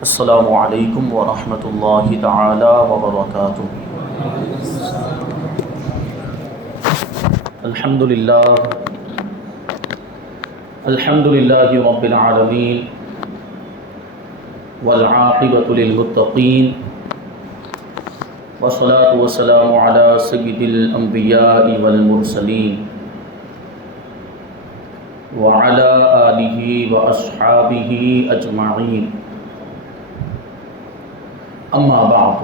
السلام علیکم ورحمۃ اللہ تعالی وبرکاتہ۔ الحمد للہ رب العالمین والعاقبۃ للمتقین والصلاة والسلام علی سید الانبیاء والمرسلین وعلی آلہ واصحابہ اجمعین، اما بعد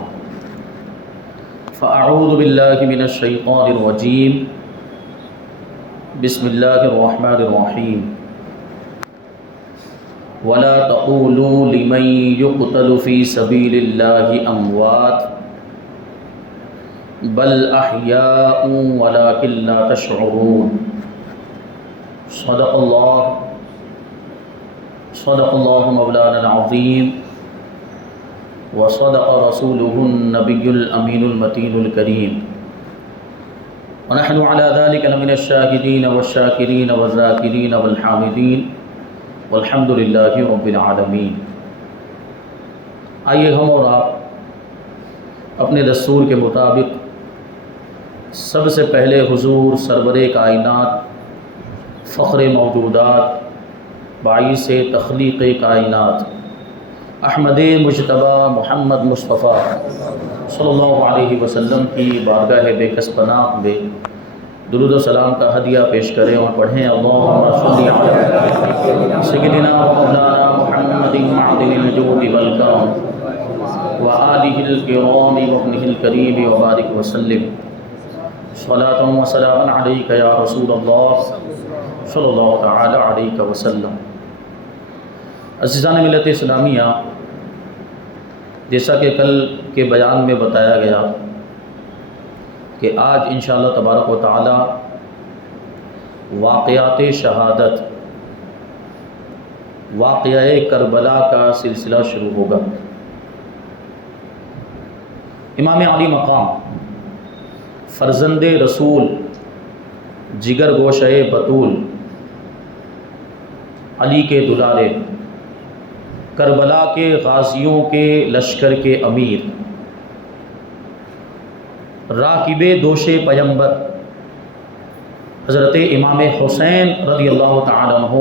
فاعوذ باللہ من الشیطان الرجیم، بسم اللہ الرحمن الرحیم۔ ولا تقولوا لمن يقتل في سبيل الله اموات بل احیاء ولكن لا تشعرون۔ صدق اللہ مولانا العظیم وصدق رسوله النبی الامین المتین الکریم، ونحن على ذلك لمن الشاهدین والشاکرین والذاکرین والحامدین والحمد للہ رب العالمین۔ آئیے ہم اور آپ اپنے دستور کے مطابق سب سے پہلے حضور سرور کائنات، فخر موجودات، باعث تخلیق کائنات، احمد مجتبی محمد مصطفیٰ صلی اللہ علیہ وسلم کی بارگاہ بے کس پناہ میں درود و سلام کا ہدیہ پیش کریں اور پڑھیں۔ اللہم صلی علی سیدنا و مولانا محمد معدن الجود والکرم وآلہ الکرام وابنہ الکریم وبارک وسلم، صلاۃ و سلام علیک یا رسول اللہ صلی اللہ تعالی علیہ وسلم۔ عزیزان ملت اسلامیہ، جیسا کہ کل کے بیان میں بتایا گیا کہ آج انشاءاللہ تبارک و تعالی واقعات شہادت، واقعہ کربلا کا سلسلہ شروع ہوگا۔ امام علی مقام، فرزند رسول، جگر گوشہ بطول، علی کے دلالے، کربلا کے غازیوں کے لشکر کے امیر، راکب دوش پیمبر حضرت امام حسین رضی اللہ تعالی عنہ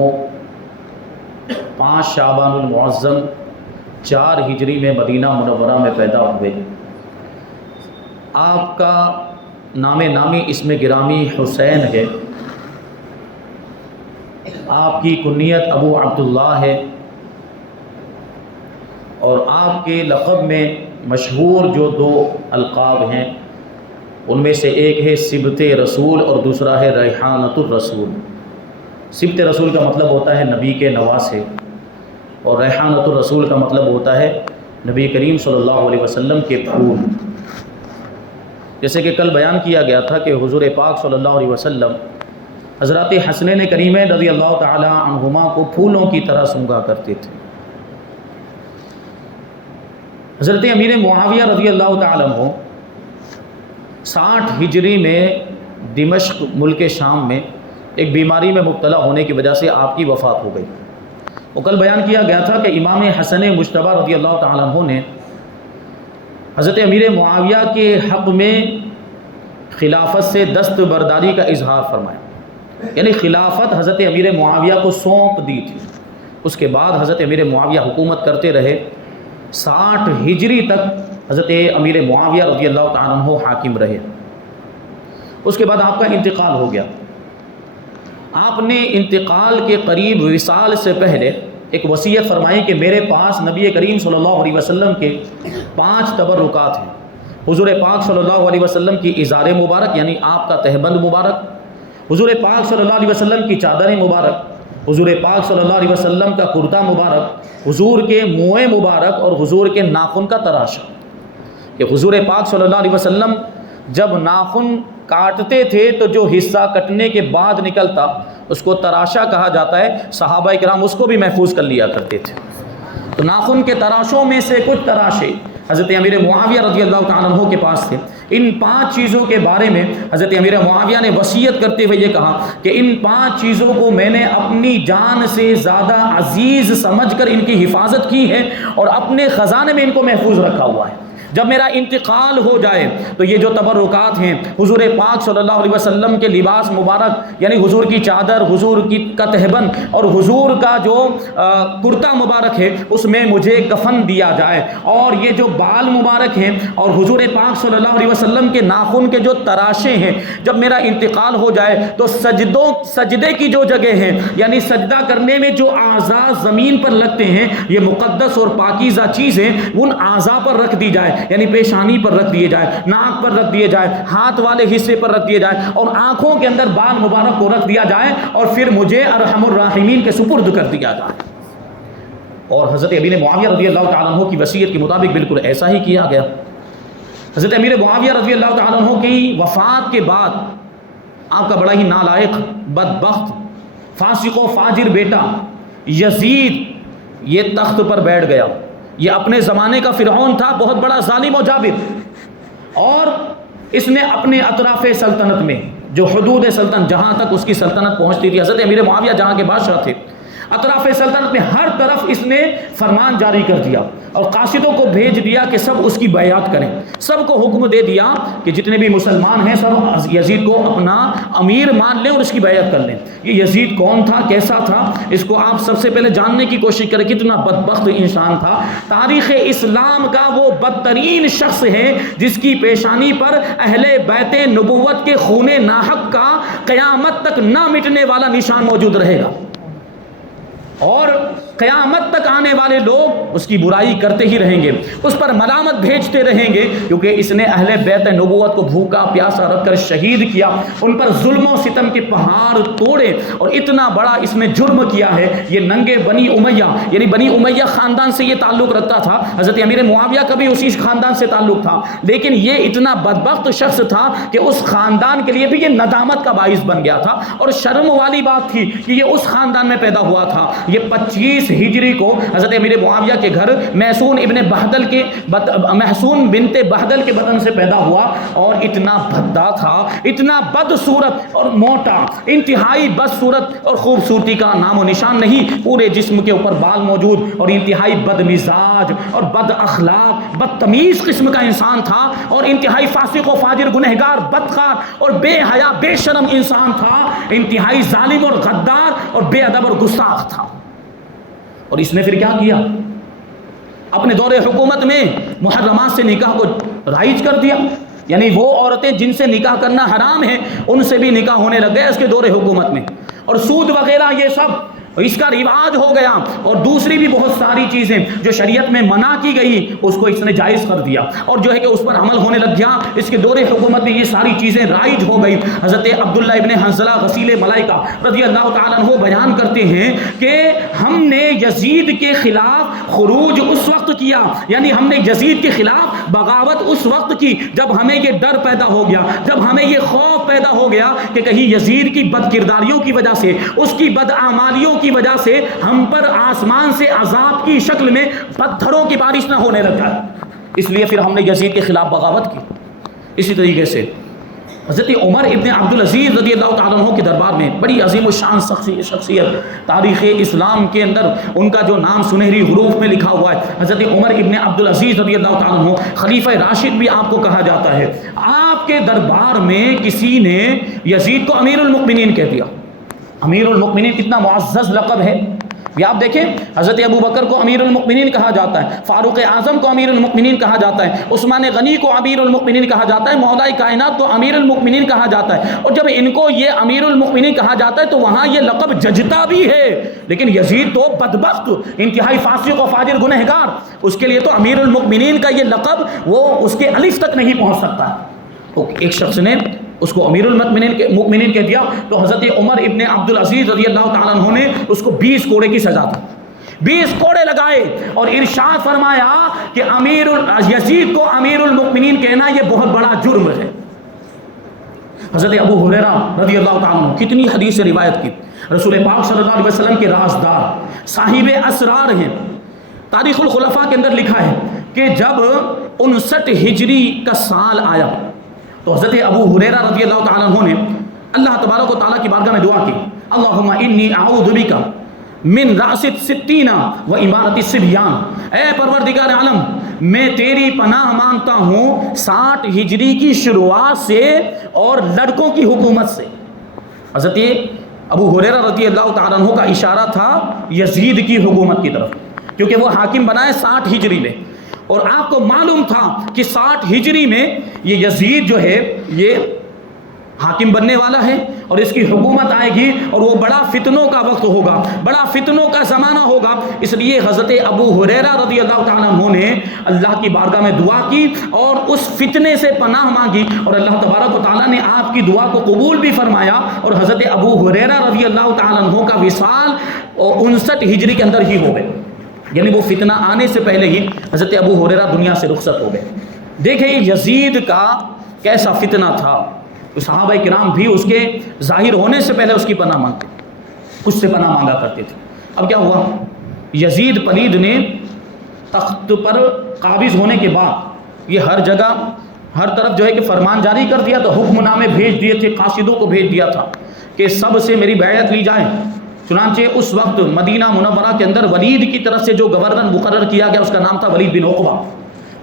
5 شعبان المعظم 4 ہجری میں مدینہ منورہ میں پیدا ہوئے۔ آپ کا نام نامی اسم گرامی حسین ہے، آپ کی کنیت ابو عبداللہ ہے، اور آپ کے لقب میں مشہور جو 2 القاب ہیں ان میں سے ایک ہے سبط رسول اور دوسرا ہے ریحانۃ الرسول۔ سبط رسول کا مطلب ہوتا ہے نبی کے نواسے، اور ریحانۃ الرسول کا مطلب ہوتا ہے نبی کریم صلی اللہ علیہ وسلم کے پھول۔ جیسے کہ کل بیان کیا گیا تھا کہ حضور پاک صلی اللہ علیہ وسلم حضرات حسنین کریمین رضی اللہ تعالی عنہما کو پھولوں کی طرح سونگا کرتے تھے۔ حضرت امیر معاویہ رضی اللہ تعالی عنہ 60 ہجری میں دمشق ملک شام میں ایک بیماری میں مبتلا ہونے کی وجہ سے آپ کی وفات ہو گئی۔ وہ کل بیان کیا گیا تھا کہ امام حسن مجتبی رضی اللہ تعالی عنہ نے حضرت امیر معاویہ کے حق میں خلافت سے دستبرداری کا اظہار فرمایا، یعنی خلافت حضرت امیر معاویہ کو سونپ دی تھی۔ اس کے بعد حضرت امیر معاویہ حکومت کرتے رہے، 60 ہجری تک حضرت امیر معاویہ رضی اللہ تعالیٰ عنہ حاکم رہے۔ اس کے بعد آپ کا انتقال ہو گیا۔ آپ نے انتقال کے قریب وصال سے پہلے ایک وصیت فرمائی کہ میرے پاس نبی کریم صلی اللہ علیہ وسلم کے 5 تبرکات ہیں۔ حضور پاک صلی اللہ علیہ وسلم کی ازار مبارک یعنی آپ کا تہبند مبارک، حضور پاک صلی اللہ علیہ وسلم کی چادر مبارک، حضور پاک صلی اللہ علیہ وسلم کا کرتا مبارک، حضور کے منہ مبارک اور حضور کے ناخن کا تراشا۔ کہ حضور پاک صلی اللہ علیہ وسلم جب ناخن کاٹتے تھے تو جو حصہ کٹنے کے بعد نکلتا اس کو تراشا کہا جاتا ہے، صحابہ کرام اس کو بھی محفوظ کر لیا کرتے تھے۔ تو ناخن کے تراشوں میں سے کچھ تراشے حضرت امیر معاویہ رضی اللہ تعالیٰ عنہ کے پاس تھے۔ ان 5 چیزوں کے بارے میں حضرت امیر معاویہ نے وصیت کرتے ہوئے یہ کہا کہ ان 5 چیزوں کو میں نے اپنی جان سے زیادہ عزیز سمجھ کر ان کی حفاظت کی ہے اور اپنے خزانے میں ان کو محفوظ رکھا ہوا ہے. جب میرا انتقال ہو جائے تو یہ جو تبرکات ہیں حضور پاک صلی اللہ علیہ وسلم کے لباس مبارک یعنی حضور کی چادر، حضور کا تہبند اور حضور کا جو کرتا مبارک ہے اس میں مجھے کفن دیا جائے، اور یہ جو بال مبارک ہیں اور حضور پاک صلی اللہ علیہ وسلم کے ناخن کے جو تراشے ہیں جب میرا انتقال ہو جائے تو سجدے کی جو جگہ ہیں یعنی سجدہ کرنے میں جو اعضاء زمین پر لگتے ہیں یہ مقدس اور پاکیزہ چیزیں ان اعضاء پر رکھ دی جائے، یعنی پیشانی پر رکھ دیے جائے، ناک پر رکھ دیے جائے، ہاتھ والے حصے پر رکھ دیے جائے اور آنکھوں کے اندر بال مبارک کو رکھ دیا جائے اور پھر مجھے ارحم الراحمین کے سپرد کر دیا جائے. اور حضرت امیر معاویہ رضی اللہ تعالیٰ عنہ کی وصیت کے مطابق بالکل ایسا ہی کیا گیا. حضرت امیر معاویہ رضی اللہ تعالیٰ عنہ کی وفات کے بعد آپ کا بڑا ہی نالائق، بدبخت، فاسق و فاجر بیٹا یزید یہ تخت پر بیٹھ گیا. یہ اپنے زمانے کا فرعون تھا، بہت بڑا ظالم و جابر، اور اس نے اپنے اطراف سلطنت میں جو حدود سلطنت جہاں تک اس کی سلطنت پہنچتی تھی، حضرت امیر معاویہ جہاں کے بادشاہ تھے، اطراف سلطنت میں ہر طرف اس نے فرمان جاری کر دیا اور قاصدوں کو بھیج دیا کہ سب اس کی بیعت کریں. سب کو حکم دے دیا کہ جتنے بھی مسلمان ہیں سب یزید کو اپنا امیر مان لیں اور اس کی بیعت کر لیں. یہ یزید کون تھا، کیسا تھا، اس کو آپ سب سے پہلے جاننے کی کوشش کریں. کتنا بدبخت انسان تھا. تاریخ اسلام کا وہ بدترین شخص ہے جس کی پیشانی پر اہل بیت نبوت کے خون ناحق کا قیامت تک نہ مٹنے والا نشان موجود رہے گا، اور قیامت تک آنے والے لوگ اس کی برائی کرتے ہی رہیں گے، اس پر ملامت بھیجتے رہیں گے، کیونکہ اس نے اہل بیت نبوت کو بھوکا پیاسا رکھ کر شہید کیا، ان پر ظلم و ستم کے پہاڑ توڑے، اور اتنا بڑا اس نے جرم کیا ہے. یہ ننگے بنی امیہ یعنی بنی امیہ خاندان سے یہ تعلق رکھتا تھا. حضرت امیر معاویہ کا بھی اسی خاندان سے تعلق تھا، لیکن یہ اتنا بدبخت شخص تھا کہ اس خاندان کے لیے بھی یہ ندامت کا باعث بن گیا تھا. اور شرم والی بات تھی کہ یہ اس خاندان میں پیدا ہوا تھا. یہ 25 ہجری کو حضرت امیر معاویہ کے گھر محسون بنت بہدل کے بدن سے پیدا ہوا، اور اتنا بھدا تھا، اتنا بدصورت اور موٹا، انتہائی بدصورت اور خوبصورتی کا نام و نشان نہیں. پورے جسم کے اوپر بال موجود اور انتہائی بد مزاج اور بد اخلاق بدتمیز قسم کا انسان تھا، اور انتہائی فاسق و فاجر، گنہگار، بدکار اور بے حیا بے شرم انسان تھا. انتہائی ظالم اور غدار اور بے ادب اور گستاخ تھا. اور اس نے پھر کیا کیا، اپنے دور حکومت میں محرمات سے نکاح کو رائج کر دیا. یعنی وہ عورتیں جن سے نکاح کرنا حرام ہے ان سے بھی نکاح ہونے لگ گیا اس کے دور حکومت میں. اور سود وغیرہ یہ سب اس کا رواج ہو گیا، اور دوسری بھی بہت ساری چیزیں جو شریعت میں منع کی گئی اس کو اس نے جائز کر دیا، اور جو ہے کہ اس پر عمل ہونے لگ گیا. اس کے دور حکومت میں یہ ساری چیزیں رائج ہو گئی. حضرت عبداللہ ابن حنظلہ غسیل ملائکہ رضی اللہ تعالیٰ عنہ بیان کرتے ہیں کہ ہم نے یزید کے خلاف خروج اس وقت کیا، یعنی ہم نے یزید کے خلاف بغاوت اس وقت کی جب ہمیں یہ ڈر پیدا ہو گیا، جب ہمیں یہ خوف پیدا ہو گیا کہ کہیں یزید کی بد کرداریوں کی وجہ سے، اس کی بد اعمالیوں کی وجہ سے ہم پر آسمان سے عذاب کی شکل میں پتھروں کی بارش نہ ہونے لگ جائے. اس لیے پھر ہم نے یزید کے خلاف بغاوت کی. اسی طریقے سے حضرت عمر ابن عبدالعزیز رضی اللہ تعالیٰ عنہ کے دربار میں بڑی عظیم الشان شخصیت، تاریخ اسلام کے اندر ان کا جو نام سنہری حروف میں لکھا ہوا ہے، حضرت عمر ابن عبدالعزیز رضی اللہ تعالیٰ عنہ خلیفہ راشد بھی آپ کو کہا جاتا ہے. آپ کے دربار میں کسی نے یزید کو امیر المؤمنین کہہ دیا. امیر المؤمنین کتنا معزز لقب ہے. یہ آپ دیکھیں، حضرت ابو بکر کو امیر المؤمنین کہا جاتا ہے، فاروق اعظم کو امیر المؤمنین کہا جاتا ہے، عثمان غنی کو امیر المؤمنین کہا جاتا ہے، مولا کائنات کو امیر المؤمنین کہا جاتا ہے. اور جب ان کو یہ امیر المؤمنین کہا جاتا ہے تو وہاں یہ لقب ججتا بھی ہے. لیکن یزید تو بدبخت، انتہائی فاسق و فاجر گنہگار، اس کے لیے تو امیر المؤمنین کا یہ لقب وہ اس کے الف تک نہیں پہنچ سکتا. تو ایک شخص نے اس کو امیر المؤمنین کہہ دیا تو حضرت عمر ابن عبدالعزیز رضی اللہ تعالیٰ عنہ نے اس کو 20 کوڑے کی سزا دی. 20 کوڑے لگائے اور ارشاد فرمایا کہ یزید کو امیر المؤمنین کہنا یہ بہت بڑا جرم ہے. حضرت ابو ہریرہ رضی اللہ تعالیٰ عنہ کتنی حدیث سے روایت کی، رسول پاک صلی اللہ علیہ وسلم کے رازدار، صاحب اسرار ہیں. تاریخ الخلفاء کے اندر لکھا ہے کہ جب 59 ہجری کا سال آیا تو حضرت ابو ہریرہ رضی اللہ تعالیٰ عنہ نے اللہ تبارک و تعالیٰ کی بارگاہ میں دعا کی، اللہم انی اعوذ بک من رأس الستین و امارت الصبیان، اے پروردگار عالم میں تیری پناہ مانگتا ہوں 60 ہجری کی شروعات سے اور لڑکوں کی حکومت سے۔ حضرت ابو ہریرہ رضی اللہ تعالیٰ عنہ کا اشارہ تھا یزید کی حکومت کی طرف، کیونکہ وہ حاکم بنائے 60 ہجری میں، اور آپ کو معلوم تھا کہ 60 ہجری میں یہ یزید جو ہے یہ حاکم بننے والا ہے اور اس کی حکومت آئے گی، اور وہ بڑا فتنوں کا وقت ہوگا، بڑا فتنوں کا زمانہ ہوگا۔ اس لیے حضرت ابو ہریرہ رضی اللہ تعالیٰ عنہ نے اللہ کی بارگاہ میں دعا کی اور اس فتنے سے پناہ مانگی، اور اللہ تبارک و تعالیٰ نے آپ کی دعا کو قبول بھی فرمایا، اور حضرت ابو ہریرہ رضی اللہ تعالیٰ عنہ کا وصال 59 ہجری کے اندر ہی ہو گئے، یعنی وہ فتنہ آنے سے پہلے ہی حضرت ابو ہریرہ دنیا سے رخصت ہو گئے۔ دیکھیں یزید کا کیسا فتنہ تھا، صحابہ کرام بھی اس کے ظاہر ہونے سے پہلے اس کی پناہ مانگتے، اس سے پناہ مانگا کرتے تھے۔ اب کیا ہوا، یزید پلید نے تخت پر قابض ہونے کے بعد یہ ہر جگہ ہر طرف جو ہے کہ فرمان جاری کر دیا، تو حکم نامے بھیج دیے تھے، قاصدوں کو بھیج دیا تھا کہ سب سے میری بیعت لی جائے۔ چنانچہ اس وقت مدینہ منورہ کے اندر ولید کی طرف سے جو گورنر مقرر کیا گیا اس کا نام تھا ولید بن عقبہ،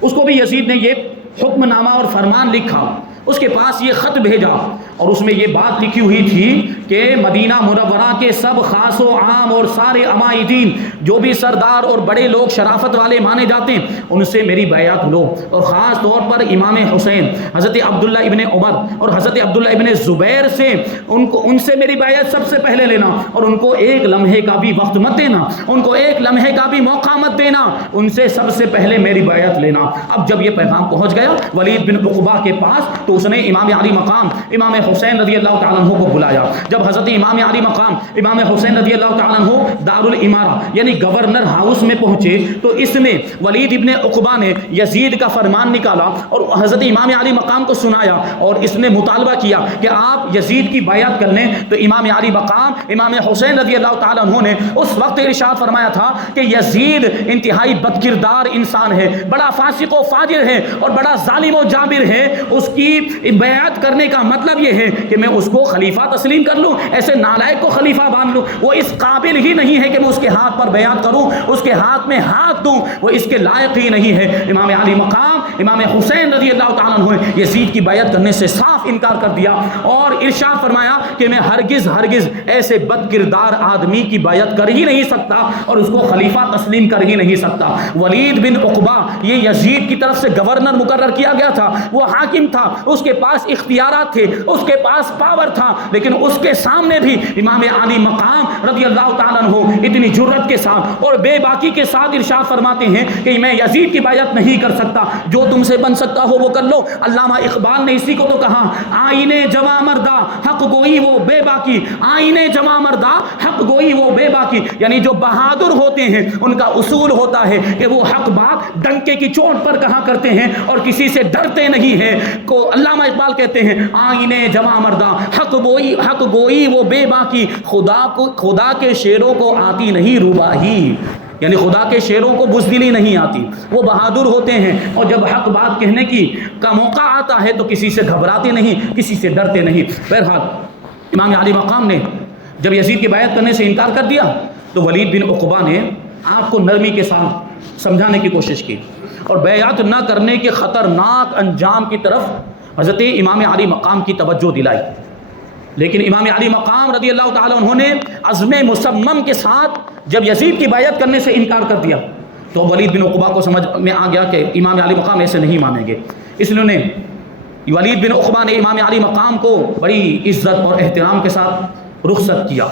اس کو بھی یزید نے یہ حکم نامہ اور فرمان لکھا، اس کے پاس یہ خط بھیجا، اور اس میں یہ بات لکھی ہوئی تھی کہ مدینہ منورہ کے سب خاص و عام اور سارے عمائدین جو بھی سردار اور بڑے لوگ شرافت والے مانے جاتے ہیں ان سے میری بیعت لو، اور خاص طور پر امام حسین، حضرت عبداللہ ابن عمر اور حضرت عبداللہ ابن زبیر سے ان سے میری بیعت سب سے پہلے لینا، اور ان کو ایک لمحے کا بھی وقت مت دینا، ان کو ایک لمحے کا بھی موقع مت دینا، ان سے سب سے پہلے میری بیعت لینا۔ اب جب یہ پیغام پہنچ گیا ولید بن عقبہ کے پاس تو اس نے امام علی مقام امام حسین رضی اللہ تعالیٰ عنہ کو بلایا۔ جب حضرت امام علی مقام امام حسین رضی اللہ تعالیٰ عنہ دار الامارہ یعنی گورنر ہاؤس میں پہنچے تو اس میں ولید ابن عقبہ نے یزید کا فرمان نکالا اور حضرت امام علی مقام کو سنایا، اور اس نے مطالبہ کیا کہ آپ یزید کی بیعت کر لیں۔ تو امام علی مقام امام حسین رضی اللہ تعالیٰ عنہ نے اس وقت ارشاد فرمایا تھا کہ یزید انتہائی بد کردار انسان ہے، بڑا فاسق و فاجر ہے اور بڑا ظالم و جابر ہے، اس کی بیعت کرنے کا مطلب یہ ہے کہ میں اس کو خلیفہ تسلیم کر لوں، ایسے نالائق کو خلیفہ مان لوں، وہ اس قابل ہی نہیں ہے کہ میں اس کے ہاتھ پر بیعت کروں، اس کے ہاتھ میں ہاتھ دوں، وہ اس کے لائق ہی نہیں ہے۔ امام علی مقام امام حسین رضی اللہ تعالیٰ عنہ نے یزید کی بیعت کرنے سے صاف انکار کر دیا اور ارشاد فرمایا کہ میں ہرگز ایسے بد کردار آدمی کی بیعت کر ہی نہیں سکتا اور اس کو خلیفہ تسلیم کر ہی نہیں سکتا۔ ولید بن عقبہ یہ یزید کی طرف سے گورنر مقرر کیا گیا تھا، وہ حاکم تھا، اس کے پاس اختیارات تھے، اس کے پاس پاور تھا، لیکن اس کے سامنے بھی امام علی مقام رضی اللہ تعالیٰ عنہ اتنی جرت کے ساتھ اور بے باکی کے ساتھ ارشاد فرماتے ہیں کہ میں یزید کی بیعت نہیں کر سکتا، جو تم سے بن سکتا ہو وہ کر لو۔ علامہ اقبال نے اسی کو تو کہا، آئینے جواں مردہ حق گوئی وہ بے باکی، آئینے جواں مردہ حق گوئی وہ بے باکی، یعنی جو بہادر ہوتے ہیں ان کا اصول ہوتا ہے کہ وہ حق بات ڈنکے کی چوٹ پر کہا کرتے ہیں اور کسی سے ڈرتے نہیں ہیں۔ کو علامہ اقبال کہتے ہیں آئینے جواں مردہ حق گوئی وہ بے باکی، خدا کے شیروں کو آتی نہیں روباہی، یعنی خدا کے شیروں کو بزدلی نہیں آتی، وہ بہادر ہوتے ہیں اور جب حق بات کہنے کا موقع آتا ہے تو کسی سے گھبراتے نہیں، کسی سے ڈرتے نہیں۔ بہرحال امام علی مقام نے جب یزید کی بیعت کرنے سے انکار کر دیا تو ولید بن عقبہ نے آپ کو نرمی کے ساتھ سمجھانے کی کوشش کی اور بیعت نہ کرنے کے خطرناک انجام کی طرف حضرت امام علی مقام کی توجہ دلائی، لیکن امام علی مقام رضی اللہ تعالیٰ عنہ نے عزم مصمم کے ساتھ جب یزید کی بیعت کرنے سے انکار کر دیا تو ولید بن عقبہ کو سمجھ میں آ گیا کہ امام علی مقام ایسے نہیں مانیں گے، اس لیے ولید بن عقبہ نے امام علی مقام کو بڑی عزت اور احترام کے ساتھ رخصت کیا،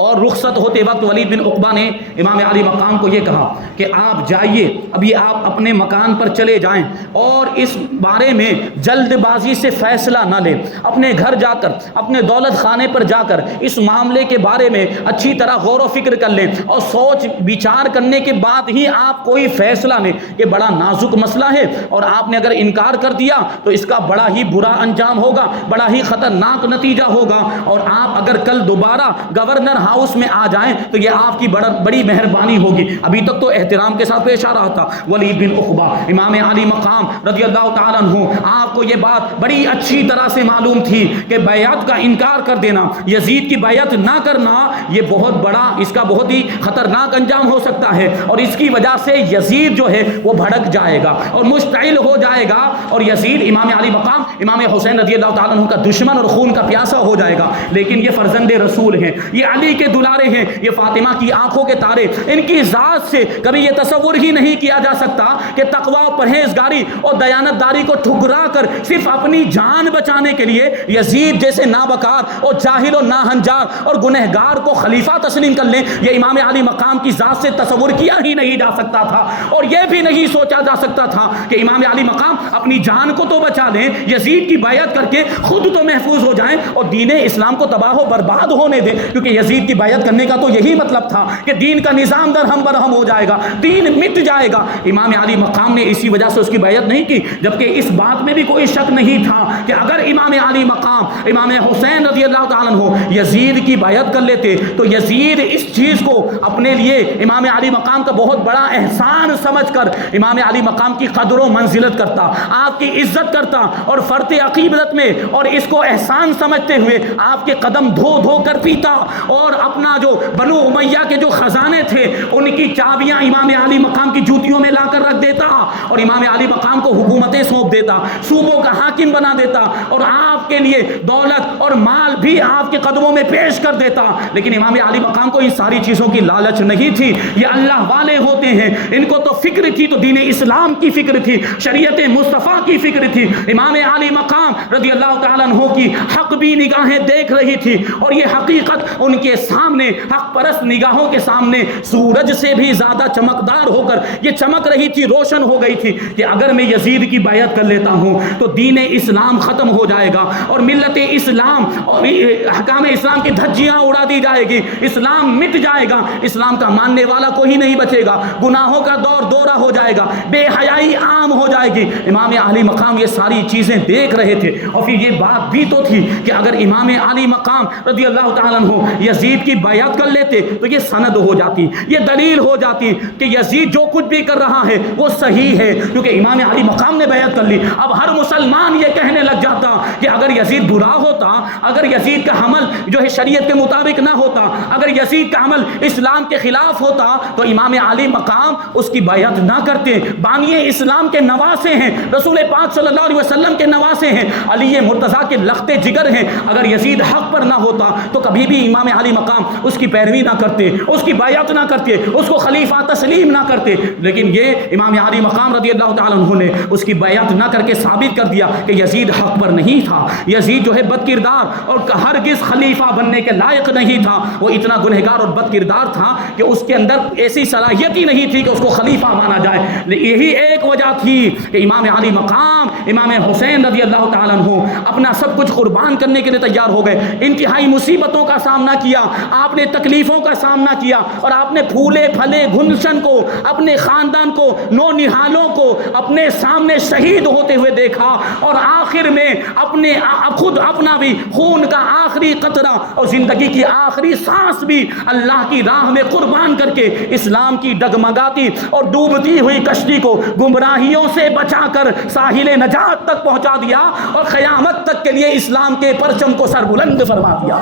اور رخصت ہوتے وقت ولید بن عقبہ نے امام علی مقام کو یہ کہا کہ آپ جائیے، ابھی آپ اپنے مکان پر چلے جائیں اور اس بارے میں جلد بازی سے فیصلہ نہ لیں، اپنے گھر جا کر اپنے دولت خانے پر جا کر اس معاملے کے بارے میں اچھی طرح غور و فکر کر لیں اور سوچ بچار کرنے کے بعد ہی آپ کوئی فیصلہ لیں۔ یہ بڑا نازک مسئلہ ہے اور آپ نے اگر انکار کر دیا تو اس کا بڑا ہی برا انجام ہوگا، بڑا ہی خطرناک نتیجہ ہوگا، اور آپ اگر کل دوبارہ گورنر ہاؤس میں آ جائیں تو یہ آپ کی بڑی مہربانی ہوگی. ابھی تک تو احترام کے ساتھ پیش آ رہا تھا. ولید بن عقبہ امام علی مقام رضی اللہ تعالیٰ عنہ، آپ کو یہ بات بڑی اچھی طرح سے معلوم تھی کہ بیعت کا انکار کر دینا، یزید کی بیعت نہ کرنا، یہ بہت بڑا، اس کا بہت ہی خطرناک انجام ہو سکتا ہے، اور اس کی وجہ سے یزید جو ہے وہ بھڑک جائے گا اور مشتعل ہو جائے گا، اور یزید امام علی مقام امام حسین رضی اللہ تعالیٰ عنہ کا دشمن اور خون کا پیاسا ہو جائے گا. لیکن یہ فرزند رسول ہیں، یہ علی کے دلارے ہیں، یہ فاطمہ کی آنکھوں کے تارے، ان کی ذات سے کبھی یہ تصور ہی نہیں کیا جا سکتا کہ تقوی، پرہیزگاری اور دیانتداری کو ٹھکرا کر صرف اپنی جان بچانے کے لیے یزید جیسے نابکار اور جاہل و ناہنجار اور گنہگار کو خلیفہ تسلیم کر لیں. یہ امام علی مقام کی ذات سے تصور کیا ہی نہیں جا سکتا تھا، اور یہ بھی نہیں سوچا جا سکتا تھا کہ امام علی مقام اپنی جان کو تو بچا لیں، یزید کی بیعت کر کے خود تو محفوظ ہو جائیں اور دین اسلام کو تباہ و برباد ہونے دیں. کیونکہ یزید کی بیعت کرنے کا تو یہی مطلب تھا کہ دین کا نظام درہم برہم ہو جائے گا، دین مٹ جائے گا. امام علی مقام نے اسی وجہ سے اس کی بیعت نہیں کی، جبکہ اس بات میں بھی کوئی شک نہیں تھا کہ اگر امام علی مقام امام حسین رضی اللہ تعالیٰ عنہ یزید کی بیعت کر لیتے تو یزید اس چیز کو اپنے لیے امام علی مقام کا بہت بڑا احسان سمجھ کر امام علی مقام کی قدر و منزلت کرتا، آپ کی عزت کرتا، اور فرط عقیدت میں اور اس کو احسان سمجھتے ہوئے آپ کے قدم دھو دھو کر پیتا، اور اپنا جو بنو امیہ کے جو خزانے تھے ان کی چابیاں امام علی مقام کی جوتیوں میں لا کر رکھ دیتا، اور امام علی مقام کو حکومتیں سونپ دیتا، صوبوں کا حاکم بنا دیتا، اور آپ کے لیے دولت اور مال بھی آپ کے قدموں میں پیش کر دیتا. لیکن امام علی مقام کو ان ساری چیزوں کی لالچ نہیں تھی. یہ اللہ والے ہوتے ہیں، ان کو تو فکر تھی تو دین اسلام کی فکر تھی، شریعت مصطفیٰ کی فکر تھی. امام علی مقام رضی اللہ تعالیٰ عنہ کی حق بھی نگاہیں دیکھ رہی تھی، اور یہ حقیقت ان کے سامنے، حق پرست نگاہوں کے سامنے سورج سے بھی زیادہ چمکدار ہو کر یہ چمک رہی تھی، روشن ہو گئی تھی کہ اگر میں یزید کی بیعت کر لیتا ہوں تو دین اسلام ختم ہو جائے گا، اور ملت اسلام اور احکام اسلام کی دھجیاں اڑا دی جائے گی، اسلام مٹ جائے گا، اسلام کا ماننے والا کوئی نہیں بچے گا، گناہوں کا دور دورہ ہو جائے گا، بے حیائی عام ہو جائے گی. امام علی مقام یہ ساری چیزیں دیکھ رہے تھے، اور پھر یہ بات بھی تو تھی کہ اگر امام علی مقام رضی اللہ تعالیٰ عنہ یزید کی بیعت کر لیتے تو یہ سند ہو جاتی، یہ دلیل ہو جاتی کہ یزید جو کچھ بھی کر رہا ہے وہ صحیح ہے، کیونکہ امام علی مقام نے بیعت کر لی. اب ہر مسلمان یہ کہنے لگ جاتا کہ اگر یزید برا ہوتا، اگر یزید کا عمل جو ہے شریعت کے مطابق نہ ہوتا، اگر یزید کا عمل اسلام کے خلاف ہوتا تو امام علی مقام اس کی بیعت نہ کرتے. بانی اسلام کے نواسے ہیں، رسول پاک صلی اللہ علیہ وسلم کے نواسے ہیں، علی مرتضیٰ کے لخت جگر ہیں. اگر یزید حق پر نہ ہوتا تو کبھی بھی امام علی مقام اس کی پیروی نہ کرتے، اس کی بیعت نہ کرتے، اس کو خلیفہ تسلیم نہ کرتے. لیکن یہ امام علی مقام رضی اللہ تعالیٰ عنہ نے اس کی بیعت نہ کر کے ثابت کر دیا کہ یزید حق پر نہیں تھا، یزید جو ہے بد کردار اور ہرگز خلیفہ بننے کے لائق نہیں تھا. وہ اتنا گنہگار اور بد کردار تھا کہ اس کے اندر ایسی صلاحیت ہی نہیں تھی کہ اس کو خلیفہ مانا جائے. یہی ایک وجہ تھی کہ امام علی مقام امام حسین رضی اللہ تعالیٰ عنہ اپنا سب کچھ قربان کرنے کے لیے تیار ہو گئے. انتہائی مصیبتوں کا سامنا کیا، آپ نے تکلیفوں کا سامنا کیا، اور آپ نے پھولے پھلے گلشن کو، اپنے خاندان کو، نو نہالوں کو اپنے سامنے شہید ہوتے ہوئے دیکھا، اور آخر میں اپنے خود اپنا بھی خون کا آخری قطرہ اور زندگی کی آخری سانس بھی اللہ کی راہ میں قربان کر کے اسلام کی ڈگمگاتی اور ڈوبتی ہوئی کشتی کو گمراہیوں سے بچا کر ساحل نجات تک پہنچا دیا، اور قیامت تک کے لیے اسلام کے پرچم کو سر بلند فرما دیا.